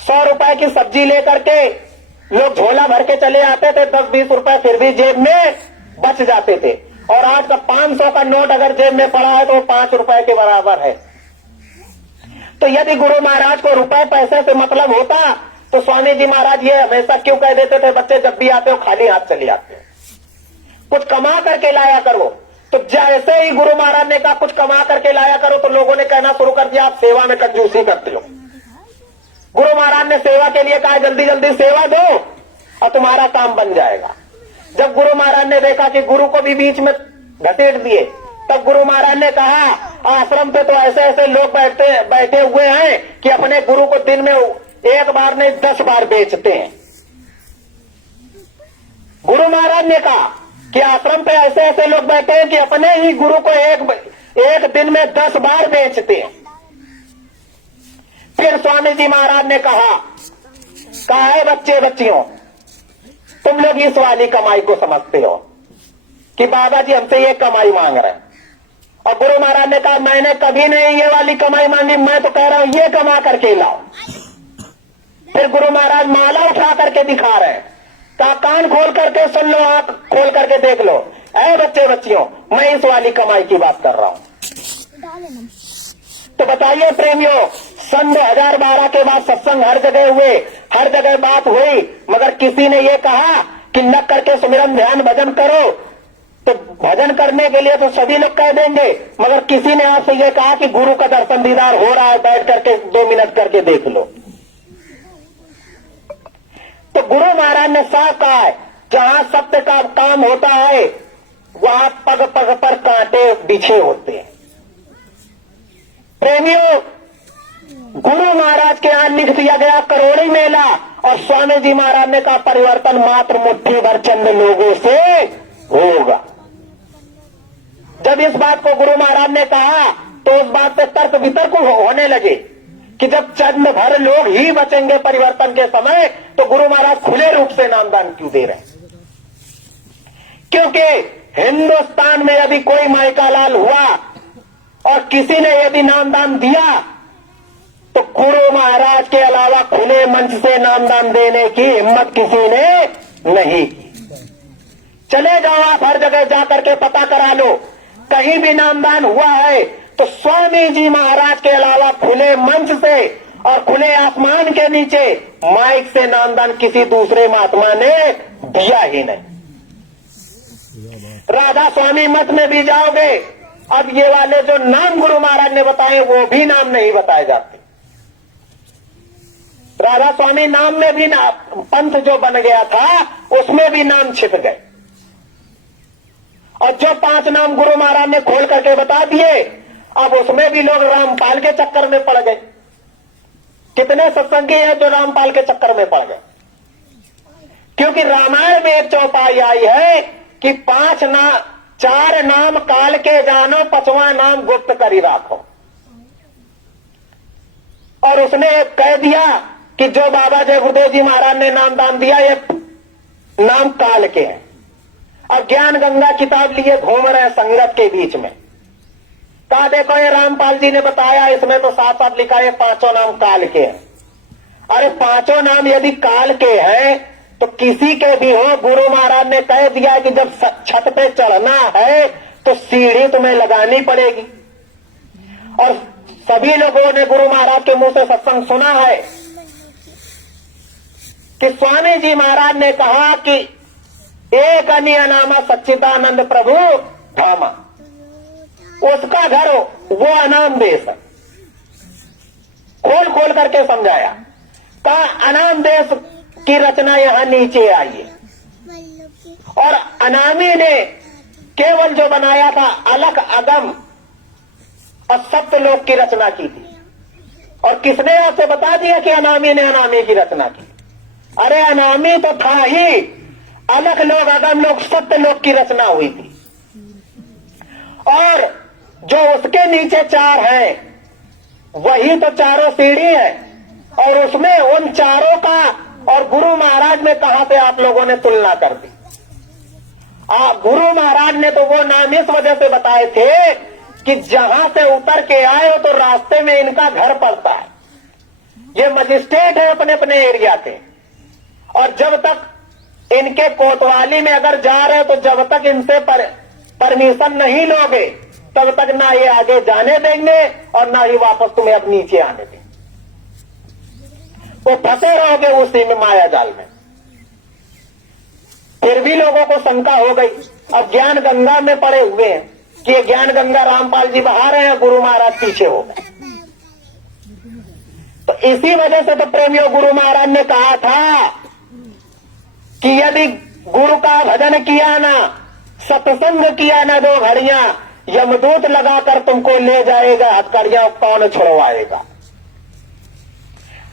100 रुपए की सब्जी लेकर के लोग झोला भर के चले आते थे, 10-20 रुपए फिर भी जेब में बच जाते थे। और आज का 500 का नोट अगर जेब में पड़ा है तो वो 5 रुपए के बराबर है। तो यदि गुरु महाराज को रुपए पैसे से मतलब होता तो स्वामी जी महाराज ये हमेशा क्यों कह देते थे, बच्चे जब भी आते हो खाली हाथ चले आते हो, कुछ कमा करके लाया करो। तो जैसे ही गुरु महाराज ने कहा कुछ कमा करके लाया करो तो लोगों ने कहना शुरू कर दिया, आप सेवा में कंजूसी करते हो। गुरु महाराज ने सेवा के लिए कहा, जल्दी जल्दी सेवा दो और तुम्हारा काम बन जाएगा। जब गुरु महाराज ने देखा कि गुरु को भी बीच में घसीट दिए, तब गुरु महाराज ने कहा, आश्रम पे तो ऐसे ऐसे लोग बैठे हुए हैं कि अपने गुरु को दिन में एक बार नहीं 10 बार बेचते हैं। गुरु महाराज ने कहा कि आश्रम पे ऐसे ऐसे लोग बैठे हैं कि अपने ही गुरु को एक दिन में 10 बार बेचते हैं। फिर स्वामी जी महाराज ने कहा है बच्चे बच्चियों, तुम लोग इस वाली कमाई को समझते हो कि बाबा जी हमसे ये कमाई मांग रहे हैं। और गुरु महाराज ने कहा, मैंने कभी नहीं ये वाली कमाई मांगी, मैं तो कह रहा हूं ये कमा करके लाओ। फिर गुरु महाराज माला उठा करके दिखा रहे हैं। कहा, कान खोल करके सुन लो, आंख खोल करके देख लो, ऐ बच्चे बच्चियों, मैं इस वाली कमाई की बात कर रहा हूं। तो बताइए प्रेमियों, सन 2012 के बाद सत्संग हर जगह हुए, हर जगह बात हुई, मगर किसी ने ये कहा कि न करके सुमिरन ध्यान भजन करो। तो भजन करने के लिए तो सभी लोग कह देंगे, मगर किसी ने आपसे ये कहा कि गुरु का दर्शन दीदार हो रहा है, बैठ करके 2 मिनट करके देख लो। तो गुरु महाराज ने साफ कहा है, जहां सत्य का काम होता है वहां पग पग पर कांटे बिछे होते हैं। प्रेमियों, गुरु महाराज के यहां लिख दिया गया करोड़ी मेला, और स्वामी जी महाराज ने कहा परिवर्तन मात्र मुट्ठी भर चंद लोगों से होगा। जब इस बात को गुरु महाराज ने कहा तो उस बात पे तर्क वितर्क होने लगे कि जब चंद भर लोग ही बचेंगे परिवर्तन के समय, तो गुरु महाराज खुले रूप से नामदान क्यों दे रहे हैं? क्योंकि हिंदुस्तान में यदि कोई मायका लाल हुआ और किसी ने यदि नामदान दिया तो गुरु महाराज के अलावा खुले मंच से नामदान देने की हिम्मत किसी ने नहीं की। चले जाओ आप हर जगह जाकर के पता करा लो, कहीं भी नामदान हुआ है तो स्वामी जी महाराज के अलावा खुले मंच से और खुले आसमान के नीचे माइक से नामदान किसी दूसरे महात्मा ने दिया ही नहीं। राधा स्वामी मत में भी जाओगे, अब ये वाले जो नाम गुरु महाराज ने बताए वो भी नाम नहीं बताए जाते। राधा स्वामी नाम में भी ना पंथ जो बन गया था उसमें भी नाम छिप गए, और जो 5 नाम गुरु महाराज ने खोल करके बता दिए अब उसमें भी लोग रामपाल के चक्कर में पड़ गए। कितने सत्संगी हैं जो रामपाल के चक्कर में पड़ गए, क्योंकि रामायण में एक चौपाई आई है कि 4 नाम काल के जानो, 5वां नाम गुप्त करी राखो। और उसने कह दिया कि जो बाबा जय गुरुदेव जी महाराज ने नाम दान दिया ये नाम काल के हैं। अब ज्ञान गंगा किताब लिए घूम रहे हैं संगत के बीच में, कहा देखो ये रामपाल जी ने बताया, इसमें तो साथ साथ लिखा है 5 नाम काल के हैं। अरे 5 नाम यदि काल के हैं तो किसी के भी हो, गुरु महाराज ने कह दिया कि जब छत पे चढ़ना है तो सीढ़ी तुम्हें लगानी पड़ेगी। और सभी लोगों ने गुरु महाराज के मुंह से सत्संग सुना है कि स्वामी जी महाराज ने कहा कि एक अन्य नामा सच्चिदानंद प्रभु धामा, उसका घर वो अनाम देश है। खोल खोल करके समझाया, कहा अनाम देश की रचना यहां नीचे आई है, और अनामी ने केवल जो बनाया था अलग अगम और सप्तलोक की रचना की थी। और किसने आपसे बता दिया कि अनामी ने अनामी की रचना की? अरे अनामी तो था ही, अलग लोग अगम लोग सप्तलोक की रचना हुई थी। और जो उसके नीचे 4 हैं वही तो चारों सीढ़ी है, और उसमें उन चारों का और गुरु महाराज में कहां से आप लोगों ने तुलना कर दी? गुरु महाराज ने तो वो नाम इस वजह से बताए थे कि जहां से उतर के आए हो तो रास्ते में इनका घर पड़ता है। ये मजिस्ट्रेट है अपने अपने एरिया के, और जब तक इनके कोतवाली में अगर जा रहे हो तो जब तक इनसे परमिशन नहीं लोगे तब तक ना ये आगे जाने देंगे और ना ही वापस तुम्हें अब नीचे आने देंगे। वो फंसे रहोगे उसी में माया जाल में। फिर भी लोगों को शंका हो गई, अब ज्ञान गंगा में पड़े हुए हैं कि ये ज्ञान गंगा रामपाल जी बहा रहे हैं, गुरु महाराज पीछे हो गए। तो इसी वजह से तो प्रेमियों गुरु महाराज ने कहा था कि यदि गुरु का भजन किया ना, सत्संग किया ना 2 घड़ियां, यमदूत लगाकर तुमको ले जाएगा, हथकड़ियां कौन छुड़वाएगा।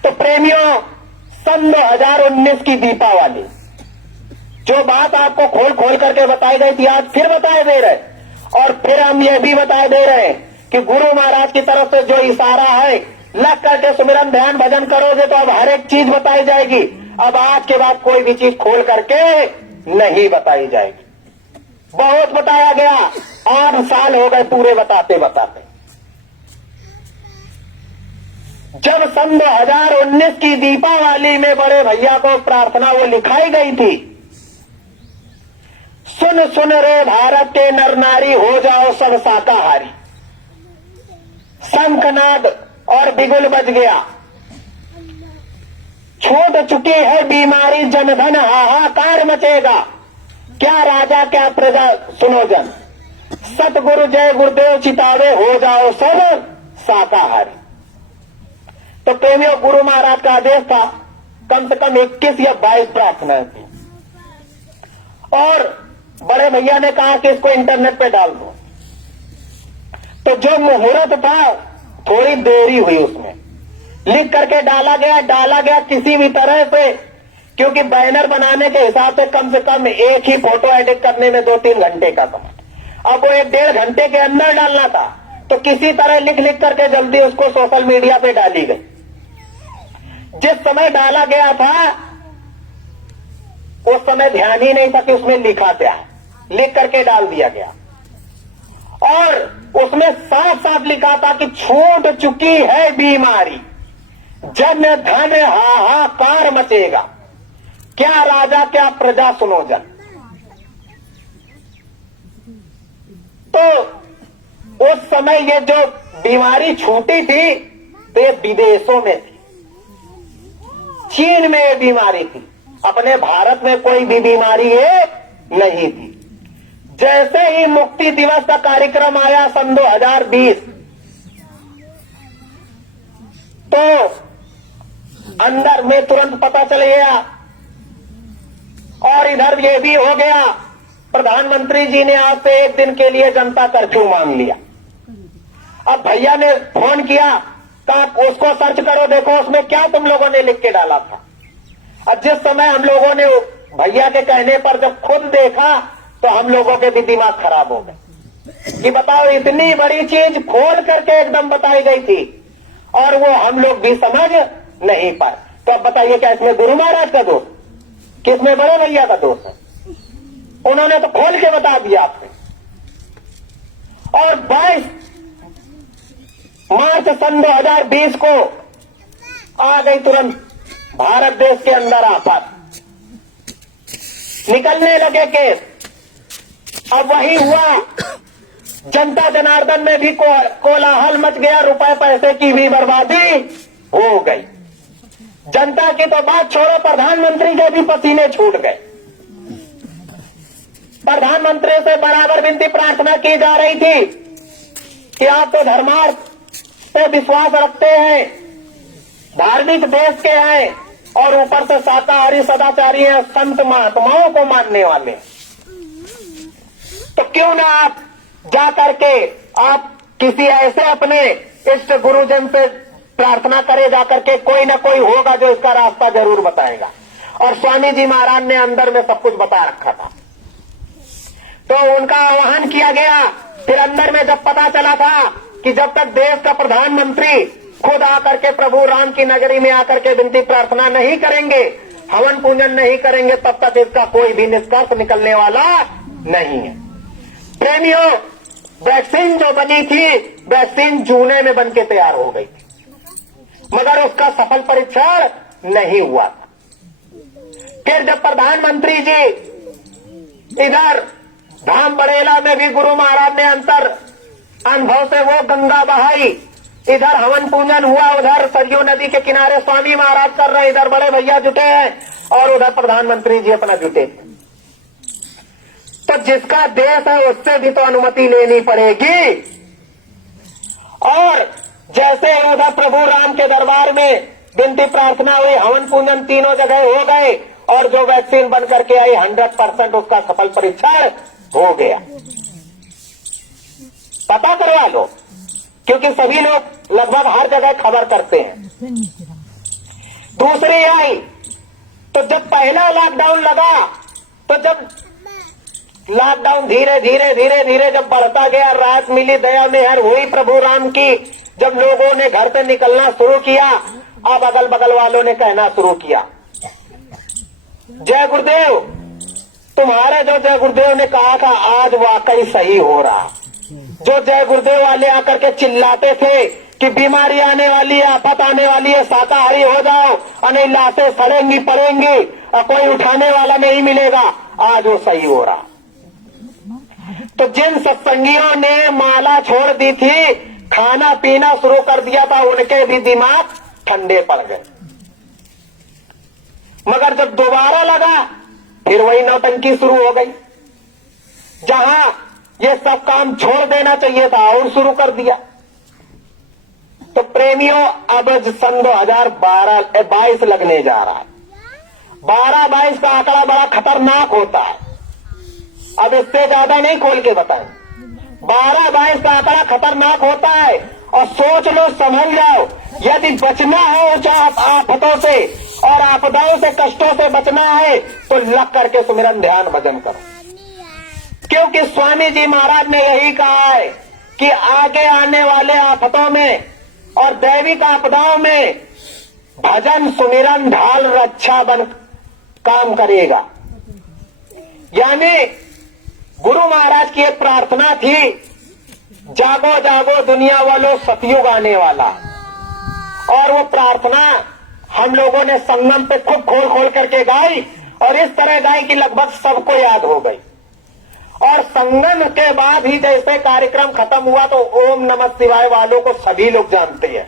तो प्रेमियों सन 2019 की दीपावली जो बात आपको खोल खोल करके बताई गई थी आज फिर बताए दे रहे, और फिर हम ये भी बताए दे रहे हैं कि गुरु महाराज की तरफ से जो इशारा है, लग करके सुमिरन ध्यान भजन करोगे तो अब हर एक चीज बताई जाएगी। अब आज के बाद कोई भी चीज खोल करके नहीं बताई जाएगी। बहुत बताया गया, 8 साल हो गए पूरे बताते बताते। जब सन 2019 की दीपावली में बड़े भैया को प्रार्थना वो लिखाई गई थी, सुन सुन रे भारत के नर नारी हो जाओ सब शाकाहारी, शंखनाद और बिगुल बज गया, छूट चुकी है बीमारी जनधन हाहाकार मचेगा, क्या राजा क्या प्रजा सुनो जन, सतगुरु जय गुरुदेव चितावे हो जाओ सब शाकाहारी। तो प्रेमियों गुरु महाराज का आदेश था, कम से कम 21 या 22 प्रार्थनाएं थी, और बड़े भैया ने कहा कि इसको इंटरनेट पे डाल दो। तो जो मुहूर्त था थोड़ी देरी हुई, उसमें लिख करके डाला गया किसी भी तरह से, क्योंकि बैनर बनाने के हिसाब से कम एक ही फोटो एडिट करने में 2-3 घंटे का समय, अब वो 1-1.5 घंटे के अंदर डालना था, तो किसी तरह लिख लिख करके जल्दी उसको सोशल मीडिया पे डाली गई। जिस समय डाला गया था उस समय ध्यान ही नहीं था कि उसमें लिखा क्या है, लिख करके डाल दिया गया, और उसमें साफ साफ लिखा था कि छूट चुकी है बीमारी, जन धन हाहाकार मचेगा, क्या राजा क्या प्रजा सुनो जन। तो उस समय ये जो बीमारी छूटी थी तो ये विदेशों में थी, चीन में ये बीमारी थी, अपने भारत में कोई भी बीमारी ये नहीं थी। जैसे ही मुक्ति दिवस का कार्यक्रम आया सन 2020, तो अंदर में तुरंत पता चल गया और इधर ये भी हो गया, प्रधानमंत्री जी ने आज से एक दिन के लिए जनता कर्फ्यू मांग लिया। अब भैया ने फोन किया, कहा उसको सर्च करो, देखो उसमें क्या तुम लोगों ने लिख के डाला था। और जिस समय हम लोगों ने भैया के कहने पर जब खुद देखा तो हम लोगों के भी दिमाग खराब हो गए कि बताओ, इतनी बड़ी चीज खोल करके एकदम बताई गई थी और वो हम लोग भी समझ नहीं पाए। तो अब बताइए, क्या इसमें गुरु महाराज का दोष, किसमें बड़े भैया का दोष है? उन्होंने तो खोल के बता दिया आपने। और 22 मार्च सन 2020 को आ गई तुरंत भारत देश के अंदर आफत, निकलने लगे केस। अब वही हुआ, जनता जनार्दन में भी कोलाहल मच गया, रुपए पैसे की भी बर्बादी हो गई। जनता की तो बात छोड़ो, प्रधानमंत्री के भी पसीने छूट गए। प्रधानमंत्री से बराबर विनती प्रार्थना की जा रही थी कि आप तो धर्मार्थ पे विश्वास रखते हैं, धार्मिक देश के हैं और ऊपर से शाकाहारी सदाचारी हैं, संत महात्माओं को मानने वाले, तो क्यों ना आप जा करके आप किसी ऐसे अपने इष्ट गुरुजन से प्रार्थना करे, जाकर के कोई ना कोई होगा जो इसका रास्ता जरूर बताएगा। और स्वामी जी महाराज ने अंदर में सब कुछ बता रखा था, तो उनका आह्वान किया गया। फिर अंदर में जब पता चला था कि जब तक देश का प्रधानमंत्री खुद आकर के प्रभु राम की नगरी में आकर के विनती प्रार्थना नहीं करेंगे, हवन पूजन नहीं करेंगे, तब तक इसका कोई भी निष्कर्ष निकलने वाला नहीं है। प्रेमियों, वैक्सीन जो बनी थी, वैक्सीन जूने में बनके तैयार हो गई थी, मगर उसका सफल परीक्षण नहीं हुआ था। फिर जब प्रधानमंत्री जी इधर धाम बड़ेला में भी गुरु महाराज ने अंतर अनुभव से वो गंगा बहाई, इधर हवन पूजन हुआ, उधर सरयू नदी के किनारे स्वामी महाराज कर रहे, इधर बड़े भैया जुटे हैं और उधर प्रधानमंत्री जी अपना जुटे। तो जिसका देश है उससे भी तो अनुमति लेनी पड़ेगी। और जैसे उधर प्रभु राम के दरबार में विनती प्रार्थना हुई, हवन पूजन तीनों जगह हो गए और जो वैक्सीन बन करके आई 100% उसका सफल परीक्षण हो गया। पता करवा लो, क्योंकि सभी लोग लगभग हर जगह खबर करते हैं। दूसरी आई तो जब पहला लॉकडाउन लगा, तो जब लॉकडाउन धीरे धीरे धीरे धीरे जब बढ़ता गया, राहत मिली, दया मेहर हुई प्रभु राम की, जब लोगों ने घर से निकलना शुरू किया, अब अगल बगल वालों ने कहना शुरू किया, जय गुरुदेव, तुम्हारे जो जय गुरुदेव ने कहा था आज वाकई सही हो रहा। जो जय गुरुदेव वाले आकर के चिल्लाते थे कि बीमारी आने वाली है, आफत आने वाली है, शाकाहारी हो जाओ और नहीं लाशें सड़ेंगी पड़ेंगी और कोई उठाने वाला नहीं मिलेगा, आज वो सही हो रहा। तो जिन सत्संगियों ने माला छोड़ दी थी, खाना पीना शुरू कर दिया था, उनके भी दिमाग ठंडे पड़ गए। मगर जब दोबारा लगा, फिर वही नौटंकी शुरू हो गई। जहां ये सब काम छोड़ देना चाहिए था और शुरू कर दिया। तो प्रेमियों, अब सन 2022 लगने जा रहा है। 12-22 का आंकड़ा बड़ा खतरनाक होता है। अब इससे ज्यादा नहीं खोल के बताएं। 12-22 का आंकड़ा खतरनाक होता है और सोच लो, समझ जाओ, यदि बचना है उस आफतों से और आपदाओं से, कष्टों से बचना है तो लग करके सुमिरन ध्यान भजन करो। क्योंकि स्वामी जी महाराज ने यही कहा है कि आगे आने वाले आफतों में और दैविक आपदाओं में भजन सुमिरन ढाल रक्षा बन काम करेगा। यानी गुरु महाराज की एक प्रार्थना थी, जागो जागो दुनिया वालों, सतयुग आने वाला। और वो प्रार्थना हम लोगों ने संगम पे खूब खोल खोल करके गाई और इस तरह गाई कि लगभग सबको याद हो गई। और संगम के बाद ही जैसे कार्यक्रम खत्म हुआ तो ओम नमः शिवाय वालों को सभी लोग जानते हैं।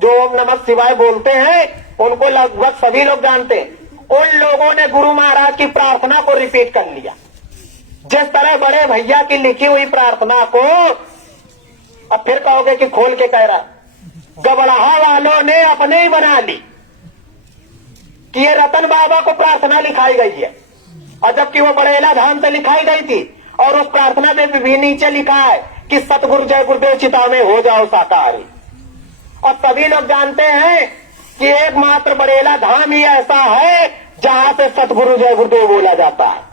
जो ओम नमः शिवाय बोलते हैं उनको लगभग सभी लोग जानते हैं। उन लोगों ने गुरु महाराज की प्रार्थना को रिपीट कर लिया। जिस तरह बड़े भैया की लिखी हुई प्रार्थना को अब फिर कहोगे कि खोल के कह रहा, गबड़ाहा वालों ने अपने ही बना ली कि ये रतन बाबा को प्रार्थना लिखाई गई है, और जबकि वो बड़ेला धाम से लिखाई गई थी। और उस प्रार्थना में भी नीचे लिखा है कि सतगुरु जय गुरुदेव चिता में हो जाओ साकारी। और सभी लोग जानते हैं कि एकमात्र बड़ेला धाम ही ऐसा है जहां से सतगुरु जय गुरुदेव बोला जाता है।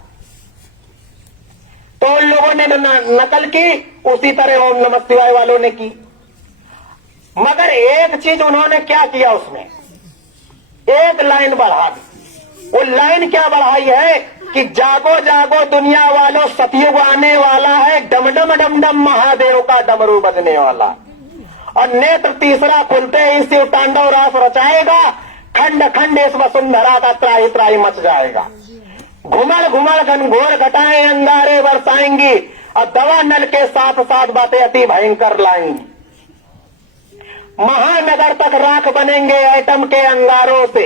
तो उन लोगों ने नकल की, उसी तरह ओम नमः शिवाय वालों ने की। मगर एक चीज उन्होंने क्या किया, उसमें एक लाइन बढ़ा दी। वो लाइन क्या बढ़ाई है कि जागो जागो दुनिया वालों, सतयुग आने वाला है, डम डम डम डम महादेव का डमरू बजने वाला। और नेत्र तीसरा खुलते ही शिव तांडव रास रचाएगा, खंड खंड इस वसुंधरा का त्राही त्राही मच जाएगा। घुमड़ घुमड़ घनघोर घटाएं अंगारे बरसाएंगी, और दवा नल के साथ साथ बातें अति भयंकर लाएंगी। महानगर तक राख बनेंगे एटम के अंगारों से,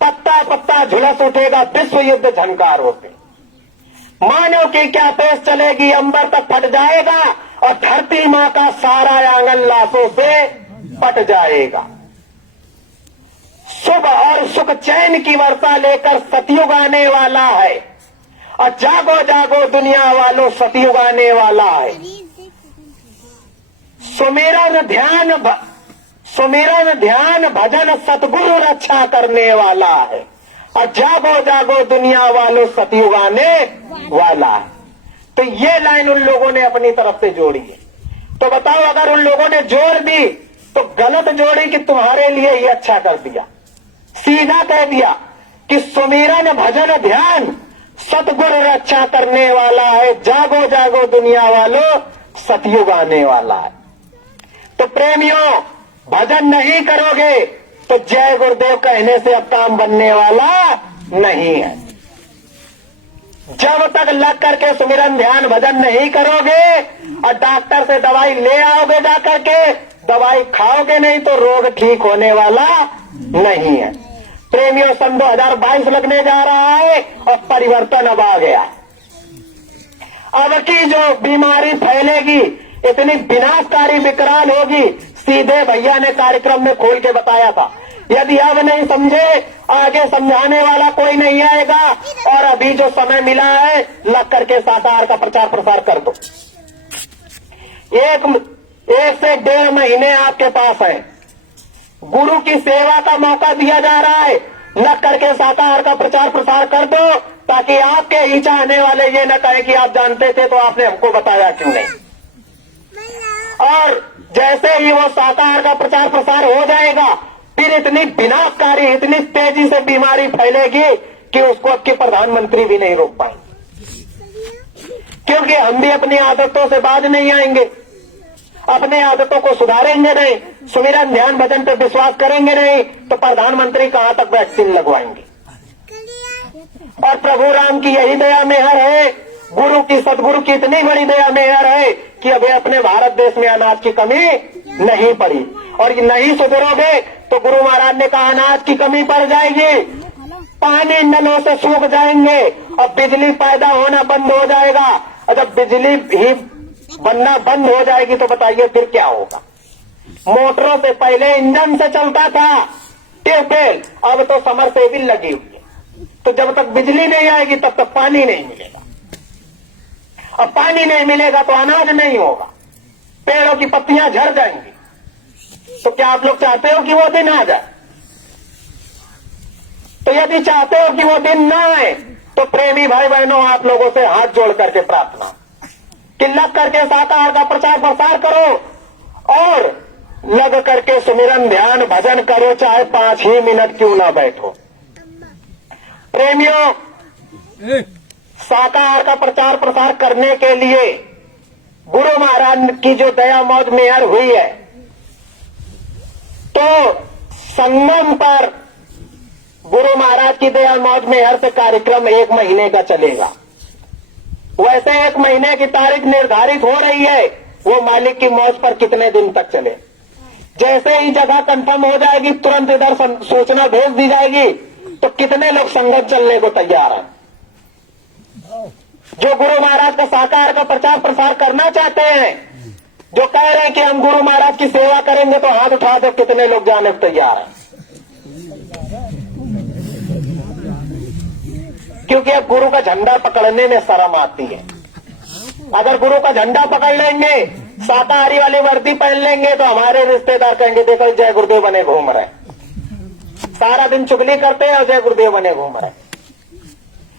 पत्ता पत्ता झुलस उठेगा विश्व युद्ध झंकारों से। मानव की क्या पेश चलेगी, अंबर तक फट जाएगा, और धरती मां का सारा आंगन लाशों से पट जाएगा। शुभ और सुख चैन की वर्षा लेकर सतयुग आने वाला है, और जागो जागो दुनिया वालों सतयुग आने वाला है। सुमिरन ध्यान भजन सतगुरु रक्षा करने वाला है, और जागो जागो दुनिया वालों सतयुग आने वाला है। तो ये लाइन उन लोगों ने अपनी तरफ से जोड़ी है। तो बताओ, अगर उन लोगों ने जोड़ दी तो गलत जोड़ी कि तुम्हारे लिए ही अच्छा कर दिया। सीधा कह दिया कि सुमिरन भजन ध्यान सतगुरु रक्षा करने वाला है, जागो जागो दुनिया वालों सतयुग आने वाला है। तो प्रेमियों, भजन नहीं करोगे तो जय गुरुदेव कहने से अब काम बनने वाला नहीं है। जब तक लग करके सुमिरन ध्यान भजन नहीं करोगे और डॉक्टर से दवाई ले आओगे, जाकर के दवाई खाओगे नहीं तो रोग ठीक होने वाला नहीं है। प्रेमियों, सन 2022 लगने जा रहा है और परिवर्तन अब आ गया। अब की जो बीमारी फैलेगी इतनी विनाशकारी विकराल होगी, सीधे भैया ने कार्यक्रम में खोल के बताया था। यदि अब नहीं समझे, आगे समझाने वाला कोई नहीं आएगा। और अभी जो समय मिला है, लग करके साकार का प्रचार प्रसार कर दो। एक से 1.5 महीने आपके पास है, गुरु की सेवा का मौका दिया जा रहा है। लग करके साकार का प्रचार प्रसार कर दो, ताकि आपके ही चाहने वाले ये न कहे कि आप जानते थे तो आपने हमको बताया क्यों नहीं। और जैसे ही वो साकार का प्रचार प्रसार हो जाएगा, फिर इतनी विनाशकारी, इतनी तेजी से बीमारी फैलेगी कि उसको अब के प्रधानमंत्री भी नहीं रोक पाएंगे। क्योंकि हम भी अपनी आदतों से बाज नहीं आएंगे, अपने आदतों को सुधारेंगे नहीं, सुमिरन ध्यान भजन पर विश्वास करेंगे नहीं, तो प्रधानमंत्री कहां तक वैक्सीन लगवाएंगे। और प्रभु राम की यही दया मेहर है, गुरु की सदगुरु की इतनी बड़ी दया मेहर है कि अभी अपने भारत देश में अनाज की कमी नहीं पड़ी। और नहीं सुधरोगे तो गुरु महाराज ने कहा अनाज की कमी पड़ जाएगी, पानी नलों से सूख जाएंगे और बिजली पैदा होना बंद हो जाएगा। और जब बिजली ही बनना बंद हो जाएगी तो बताइए फिर क्या होगा। मोटरों से पहले इंजन से चलता था ट्यूबवेल, अब तो समरसेबिल लगी हुई है। तो जब तक बिजली नहीं आएगी तब तक पानी नहीं मिलेगा, और पानी नहीं मिलेगा तो अनाज नहीं होगा, पेड़ों की पत्तियां झड़ जाएंगी। तो क्या आप लोग चाहते हो कि वो दिन आ जाए? तो यदि चाहते हो कि वो दिन ना आए तो प्रेमी भाई बहनों, आप लोगों से हाथ जोड़ करके प्रार्थना कि लग करके साकार का प्रचार प्रसार करो और लग करके सुमिरन ध्यान भजन करो, चाहे 5 ही मिनट क्यों ना बैठो। प्रेमियों, साकार का प्रचार प्रसार करने के लिए गुरु महाराज की जो दया मौज मेहर हुई है, तो संगम पर गुरु महाराज की दया मौज मेहर से कार्यक्रम 1 महीने का चलेगा। वैसे 1 महीने की तारीख निर्धारित हो रही है, वो मालिक की मौज पर कितने दिन तक चले। जैसे ही जगह कंफर्म हो जाएगी तुरंत इधर सूचना भेज दी जाएगी, तो कितने लोग संगत चलने को तैयार हैं। जो गुरु महाराज का साकार का प्रचार प्रसार करना चाहते हैं, जो कह रहे हैं कि हम गुरु महाराज की सेवा करेंगे, तो हाथ उठा दो, कितने लोग जाने को तैयार हैं। क्योंकि अब गुरु का झंडा पकड़ने में शर्म आती है। अगर गुरु का झंडा पकड़ लेंगे, शाकाहारी वाली वर्दी पहन लेंगे, तो हमारे रिश्तेदार कहेंगे देखो जय गुरुदेव बने घूम रहे, सारा दिन चुगली करते हैं और जय गुरुदेव बने घूम रहे।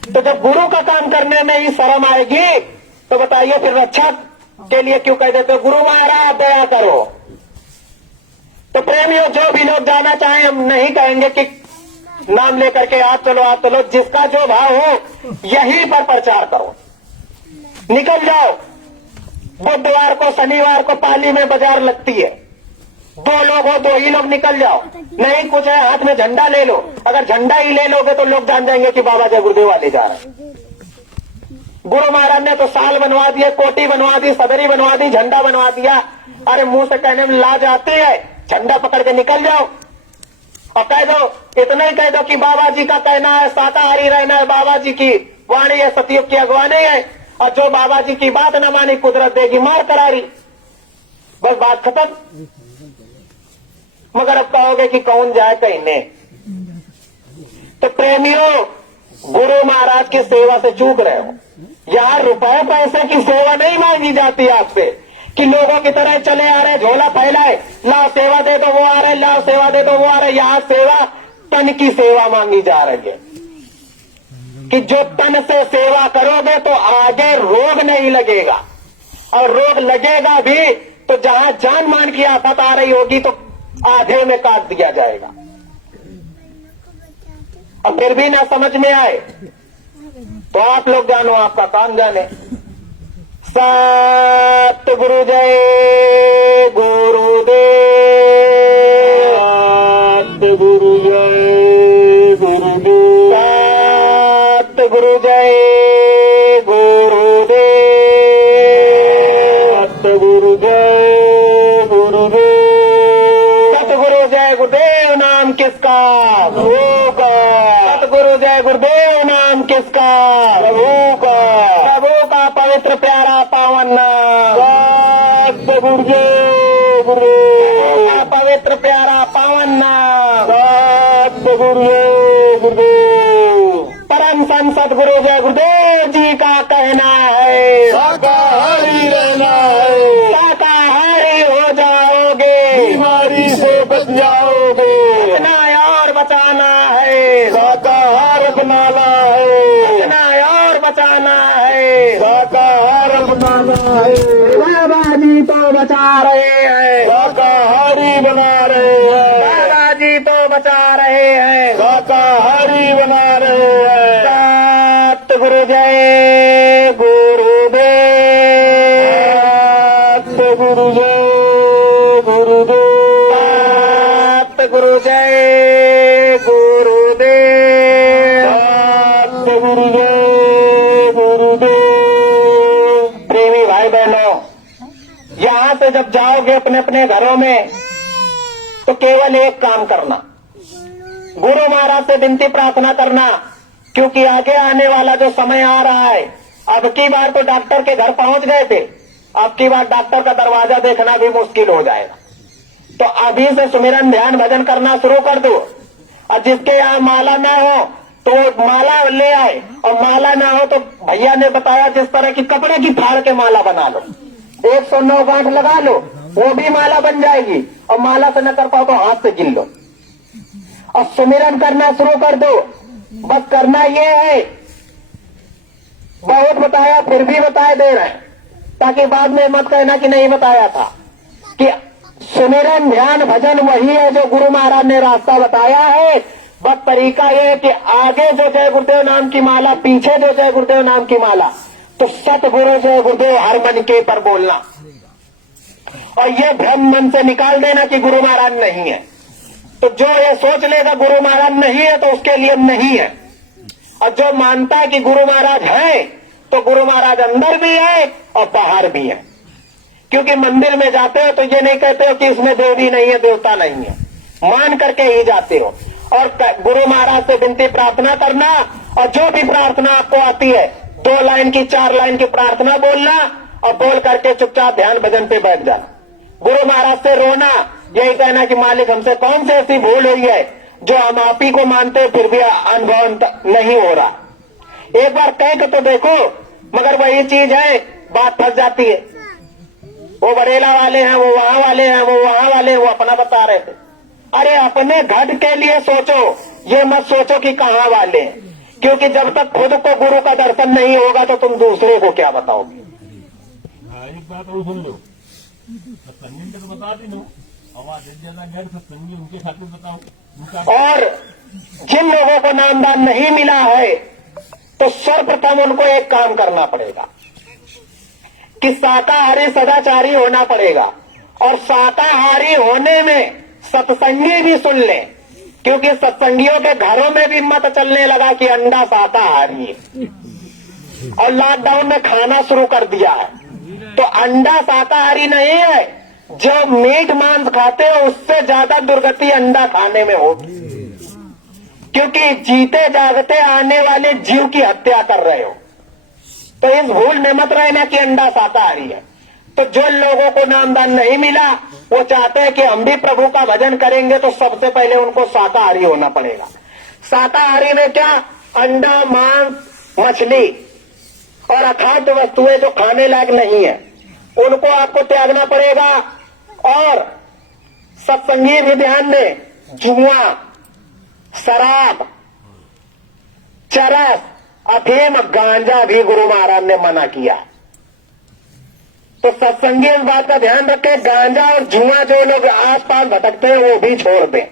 तो जब गुरु का काम करने में ही शर्म आएगी, तो बताइए फिर रक्षा के लिए क्यों कह देते हो गुरु महाराज दया करो। तो प्रेमियों, जो भी लोग जाना चाहें, हम नहीं कहेंगे कि नाम लेकर के आप चलो, जिसका जो भाव हो यहीं पर प्रचार करो, निकल जाओ। बुधवार को शनिवार को पाली में बाजार लगती है, 2 लोग हो 2 ही लोग निकल जाओ, नहीं कुछ है हाथ में झंडा ले लो। अगर झंडा ही ले लोगे तो लोग जान जाएंगे कि बाबा जय गुरुदेव वाले जा रहे हैं। गुरु महाराज ने तो साल बनवा दिए, कोटी बनवा दी, सदरी बनवा दी, झंडा बनवा दिया। अरे मुंह से कहने में लाज आती है, झंडा पकड़ के निकल जाओ और कह दो, इतना ही कह दो कि बाबा जी का कहना है शाकाहारी रहना है, बाबा जी की वाणी है, सतयुग की अगवानी है, और जो बाबा जी की बात न मानी कुदरत देगी मार करारी। बस बात खत्म। मगर अब कहोगे कि कौन जाए कहने। तो प्रेमियों, गुरु महाराज की सेवा से चूक रहे हो। यार रुपए पैसे की सेवा नहीं मांगी जाती आपसे कि लोगों की तरह चले आ रहे, झोला फैलाए, लाओ सेवा दे दो वो आ रहे, लाओ सेवा दे दो वो आ रहे। यहां सेवा तन की सेवा मांगी जा रही है कि जो तन से सेवा करोगे तो आगे रोग नहीं लगेगा, और रोग लगेगा भी तो जहां जान मान की आफत आ रही होगी तो आधे में काट दिया जाएगा। और फिर भी ना समझ में आए तो आप लोग जानो, आपका काम जाने। सतगुरु जय गुरुदेव, सतगुरु जय गुरुदेव, सतगुरु जय गुरुदेव, सतगुरु जय गुरुदेव। सतगुरु जय गुरुदेव नाम किसका? प्रभु का। सतगुरु जय गुरुदेव नाम किसका? प्रभु का। प्रभु का पवित्र प्यारा पावन नाम सतगुरु जय गुरुदेव का पवित्र प्यारा पावन नाम सतगुरु जय गुरुदेव। परम संत सतगुरु जय गुरुदेव जी का कहना है शाकाहारी रहना है, शाकाहारी हो जाओगे, बीमारी से बच जाओगे, बचना और बचाना है, शाकाहार बनाना है, बचना और बचाना है, शाकाहार बनाना है। बाबा जी तो बचा रहे हैं, शाकाहारी बना रहे हैं, बाबा जी तो बचा रहे हैं, शाकाहारी बना रहे हैं। सतगुरु जय गुरुदेव, सतगुरु जय गुरुदेव, सतगुरु जय गुरुदेव, सतगुरु जय गुरुदेव। प्रेमी भाई बहनों, यहां से जब जाओगे अपने अपने घरों में तो केवल एक काम करना, गुरु महाराज से विनती प्रार्थना करना, क्योंकि आगे आने वाला जो समय आ रहा है, अब की बार तो डॉक्टर के घर पहुंच गए थे, अब की बार डॉक्टर का दरवाजा देखना भी मुश्किल हो जाएगा। तो अभी से सुमिरन ध्यान भजन करना शुरू कर दो, और जिसके यहाँ माला ना हो तो माला ले आए, और माला ना हो तो भैया ने बताया जिस तरह की कपड़े की फाड़ के माला बना लो, 109 गांठ लगा लो, वो भी माला बन जाएगी। और माला से न कर पाओ तो हाथ से गिन लो और सुमिरन करना शुरू कर दो। बस करना ये है, बहुत बताया फिर भी बताए दे रहे हैं, ताकि बाद में मत कहना कि नहीं बताया था, कि सुमिरन ध्यान भजन वही है जो गुरु महाराज ने रास्ता बताया है। बस तरीका यह है कि आगे जो जय गुरुदेव नाम की माला, पीछे जो जय गुरुदेव नाम की माला, तो सतगुरु जय गुरुदेव हर मन के पर बोलना, और ये भ्रम मन से निकाल देना कि गुरु महाराज नहीं है। तो जो ये सोच लेगा गुरु महाराज नहीं है तो उसके लिए नहीं है, और जो मानता है कि गुरु महाराज है तो गुरु महाराज अंदर भी है और बाहर भी है। क्योंकि मंदिर में जाते हो तो ये नहीं कहते हो कि इसमें देवी नहीं है, देवता नहीं है, मान करके ही जाते हो। और गुरु महाराज से विनती प्रार्थना करना, और जो भी प्रार्थना आपको आती है 2 लाइन की 4 लाइन की प्रार्थना बोलना, और बोल करके चुपचाप ध्यान भजन पे बैठ जाना। गुरु महाराज से रोना, यही कहना कि मालिक हमसे कौन सी ऐसी भूल हुई है जो हम आप ही को मानते हैं फिर भी अनुभव नहीं हो रहा। एक बार कह के तो देखो, मगर वही चीज है, बात फंस जाती है। वो बरेला वाले हैं, वो वहां वाले हैं, वो वहां वाले हैं, वो अपना बता रहे थे। अरे अपने घर के लिए सोचो, ये मत सोचो कि कहां वाले हैं, क्योंकि जब तक खुद को गुरु का दर्शन नहीं होगा तो तुम दूसरे को क्या बताओगे। एक बात और सुन लो, सत्संगी तो बताती हूँ, आवाज ज्यादा गैर सत्संगी उनके खातिर बताओ। और जिन लोगों को नामदान नहीं मिला है तो सर्वप्रथम उनको एक काम करना पड़ेगा कि शाकाहारी सदाचारी होना पड़ेगा। और शाकाहारी होने में सत्संगी भी सुन ले, क्योंकि सत्संगियों के घरों में भी मत चलने लगा कि अंडा शाकाहारी है, और लॉकडाउन में खाना शुरू कर दिया है। तो अंडा शाकाहारी नहीं है, जो मीट मांस खाते हो उससे ज्यादा दुर्गति अंडा खाने में होगी, क्योंकि जीते जागते आने वाले जीव की हत्या कर रहे हो। तो इस भूल में मत रहना कि अंडा शाकाहारी है। तो जो लोगों को नामदान नहीं मिला वो चाहते हैं कि हम भी प्रभु का भजन करेंगे, तो सबसे पहले उनको शाकाहारी होना पड़ेगा। शाकाहारी में क्या, अंडा, मांस, मछली और अखाद्य वस्तुएं जो खाने लायक नहीं है उनको आपको त्यागना पड़ेगा। और सत्संगी भी ध्यान दें, जुआ, शराब, चरस, अफीम, गांजा भी गुरु महाराज ने मना किया। तो सत्संगी इस बात का ध्यान रखें, गांजा और जुआ जो लोग आसपास भटकते हैं वो भी छोड़ दें,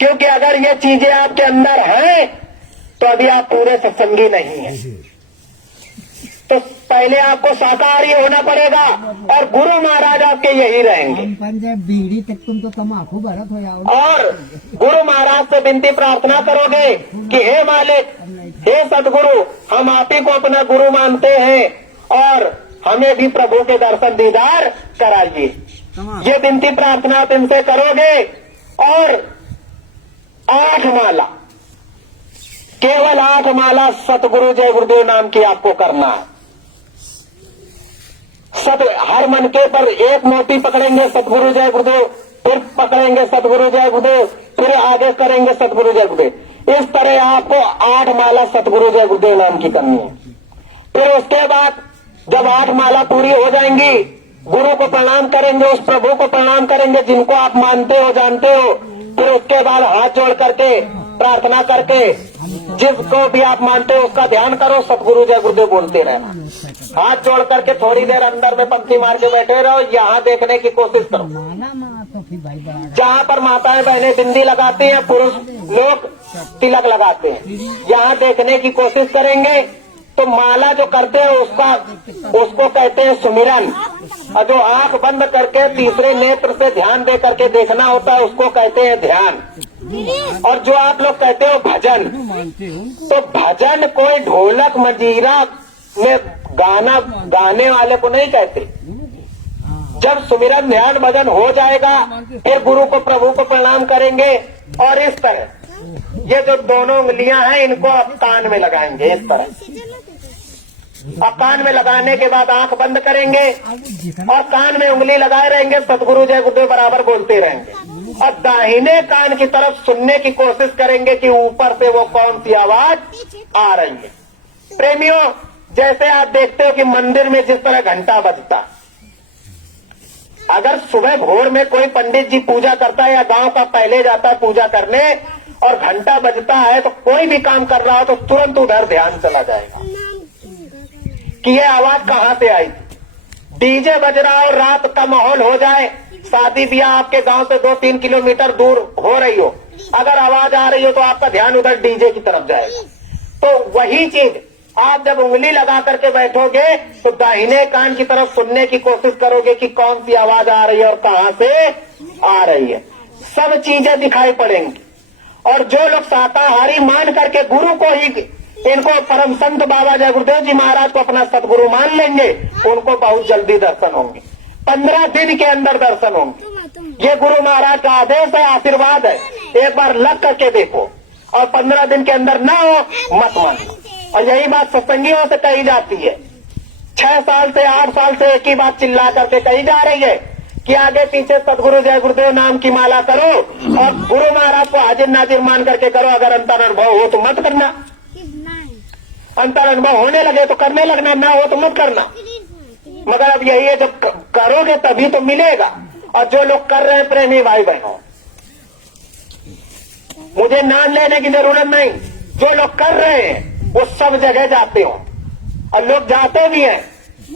क्योंकि अगर ये चीजें आपके अंदर हैं तो अभी आप पूरे सत्संगी नहीं हैं। तो पहले आपको शाकाहारी होना पड़ेगा, और गुरु महाराज आपके यही रहेंगे। बीड़ी तक तुमको तम्बाकू भरत हो जाओ। और गुरु महाराज से विनती प्रार्थना करोगे कि हे मालिक, हे सदगुरु, हम आप ही को अपना गुरु मानते हैं और हमें भी प्रभु के दर्शन दीदार कराइए। ये विनती प्रार्थना आप इनसे करोगे। और 8 माला, केवल 8 माला सतगुरु जय गुरुदेव नाम की आपको करना है। हर मनके पर एक मोती पकड़ेंगे सतगुरु जय गुरुदेव, फिर पकड़ेंगे सतगुरु जय गुरुदेव, फिर आगे करेंगे सतगुरु जय गुरुदेव। इस तरह आपको 8 माला सतगुरु जय गुरुदेव नाम की करनी है। फिर उसके बाद जब 8 माला पूरी हो जाएंगी, गुरु को प्रणाम करेंगे, उस प्रभु को प्रणाम करेंगे जिनको आप मानते हो, जानते हो। फिर उसके बाद हाथ जोड़ करके प्रार्थना करके जिसको भी आप मानते हो उसका ध्यान करो, सतगुरु जय गुरुदेव बोलते रहना। हाथ जोड़ करके थोड़ी देर अंदर में पंक्ति मार के बैठे रहो, यहाँ देखने की कोशिश करो। जहाँ पर माताएं बहनें बिंदी लगाती हैं, पुरुष लोग तिलक लगाते हैं, यहाँ देखने की कोशिश करेंगे। तो माला जो करते हैं उसको कहते हैं सुमिरन, और जो आंख बंद करके तीसरे नेत्र से ध्यान दे करके देखना होता है उसको कहते हैं ध्यान। और जो आप लोग कहते हो भजन, तो भजन कोई ढोलक मंजीरा में गाना गाने वाले को नहीं कहते। जब सुमिरन ध्यान भजन हो जाएगा फिर गुरु को प्रभु को प्रणाम करेंगे। और इस तरह ये जो दोनों उंगलियां हैं इनको आप कान में लगाएंगे इस तरह। और कान में लगाने के बाद आंख बंद करेंगे और कान में उंगली लगाए रहेंगे, सतगुरु जय गुरुदेव बराबर बोलते रहेंगे। और दाहिने कान की तरफ सुनने की कोशिश करेंगे कि ऊपर से वो कौन सी आवाज आ रही है। प्रेमियों, जैसे आप देखते हो कि मंदिर में जिस तरह घंटा बजता, अगर सुबह भोर में कोई पंडित जी पूजा करता है या गांव का पहले जाता है पूजा करने और घंटा बजता है तो कोई भी काम कर रहा हो तो तुरंत उधर ध्यान चला जाएगा कि ये आवाज कहां से आई। डीजे बज रहा हो, रात का माहौल हो जाए, शादी ब्याह आपके गांव से 2-3 किलोमीटर दूर हो रही हो, अगर आवाज आ रही हो तो आपका ध्यान उधर डीजे की तरफ जाएगा। तो वही चीज आप जब उंगली लगा करके बैठोगे तो दाहिने कान की तरफ सुनने की कोशिश करोगे कि कौन सी आवाज आ रही है और कहां से आ रही है। सब चीजें दिखाई पड़ेंगी। और जो लोग शाकाहारी मान करके गुरु को ही इनको परम संत बाबा जय गुरुदेव जी महाराज को अपना सदगुरु मान लेंगे, उनको बहुत जल्दी दर्शन होंगे। 15 दिन के अंदर दर्शन होंगे। ये गुरु महाराज का आदेश है, आशीर्वाद है। एक बार लग करके देखो, और 15 दिन के अंदर ना हो मत मानो। और यही बात सत्संगियों से कही जाती है। 6 साल से 8 साल से एक ही बात चिल्ला करके कही जा रही है कि आगे पीछे सदगुरु जय गुरुदेव नाम की माला करो और गुरु महाराज को हाजिर नाजिर मान करके करो। अगर अंतर अनुभव हो तो मत करना, अंतर अनुभव होने लगे तो करने लगना, ना हो तो मत करना। मगर अब यही है, जब करोगे तभी तो मिलेगा। और जो लोग कर रहे हैं प्रेमी भाई बहनों, मुझे नाम लेने की जरूरत नहीं, जो लोग कर रहे हैं वो सब जगह जाते हो और लोग जाते भी हैं,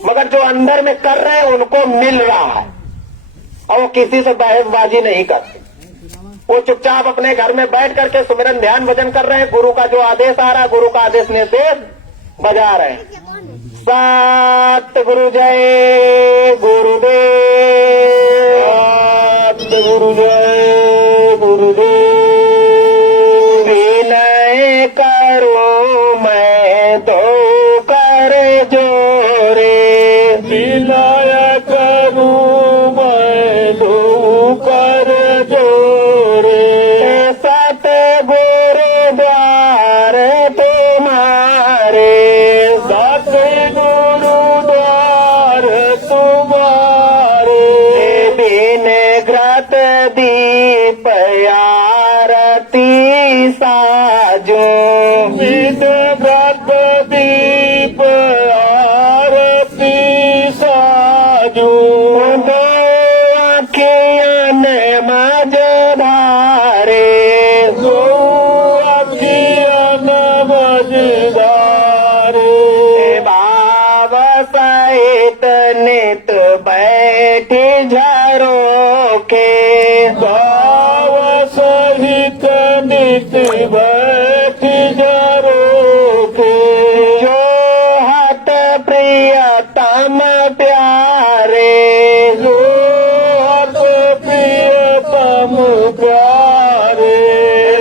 मगर जो अंदर में कर रहे हैं उनको मिल रहा है और वो किसी से बहसबाजी नहीं करते। वो चुपचाप अपने घर में बैठ करके सुमिरन ध्यान भजन कर रहे हैं। गुरु का जो आदेश आ रहा है, गुरु का आदेश निर्देश बजा रहे हैं। सतगुरु जय गुरुदेव, सतगुरु जय गुरुदेव। विनय करो मैं तो कर जोरे, विनय करूं मैं तो कर जोरे। सतगुरु द्वार तुम्हारे, सतगुरु द्वार तुम्हारे। बिन घृत दीप आरती साजो, बिन घृत दीप आरती साजो। दो अखियन मज धारे, दो अखियन मज धारे। भाव सहित नित बैठ झरोखे, भाव सहित नित बैठ झरोखे। जो हत प्रियतम प्यारे, जो हत प्रियतम प्यारे।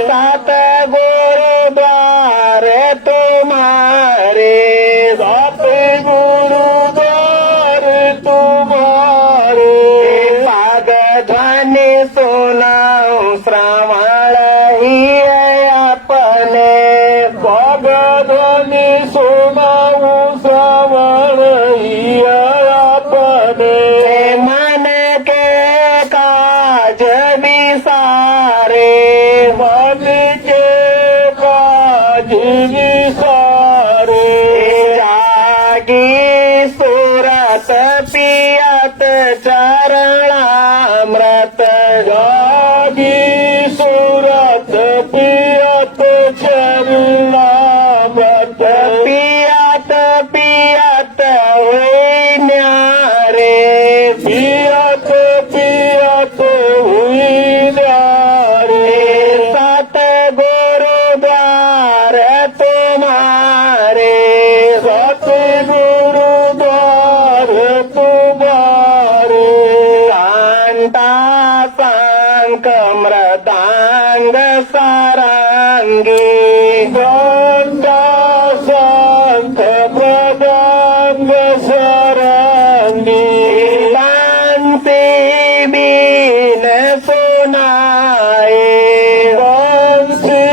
सतगुरु द्वार तुम्हारे, सतगुरु द्वार तुम्हारे। पाद ध्वनि सुनाऊं श्रवण ही अपने, पाद ध्वनि सुनाऊं श्रवण ही अपने। मन के काज विसारे, मन के काज विसारे। जागी सूरत पियत चरणामृत, जागी सूरत पियत चरणामृत। पियत पियत हुई न्यारे, पियत पियत हुई न्यारे। सतगुरु द्वार तुम्हारे, सतगुरु द्वार तुम्हारे। घंटा शंख मृदंग सारंगी, घंटा शंख मृदंग सारंगी। बंसी बीन सुनाए, बंसी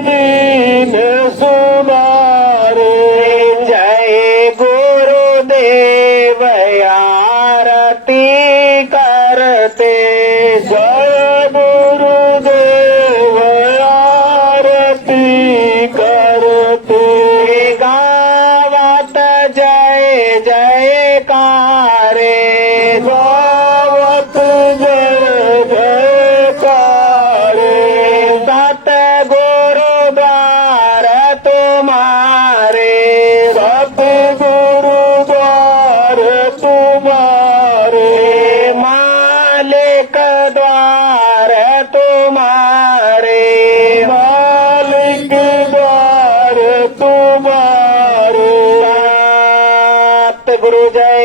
बीन सुनारे। जय गुरुदेव आरती करते, जय गुरुदेव आरती करते। गावत जय जयकारे, गावत जय जयकारे। सतगुरु द्वार तुम्हारे, सतगुरु द्वार तुम्हारे। मालिक द्वार तुम्हारे, मालिक द्वार तुम्हारे। सतगुरु जय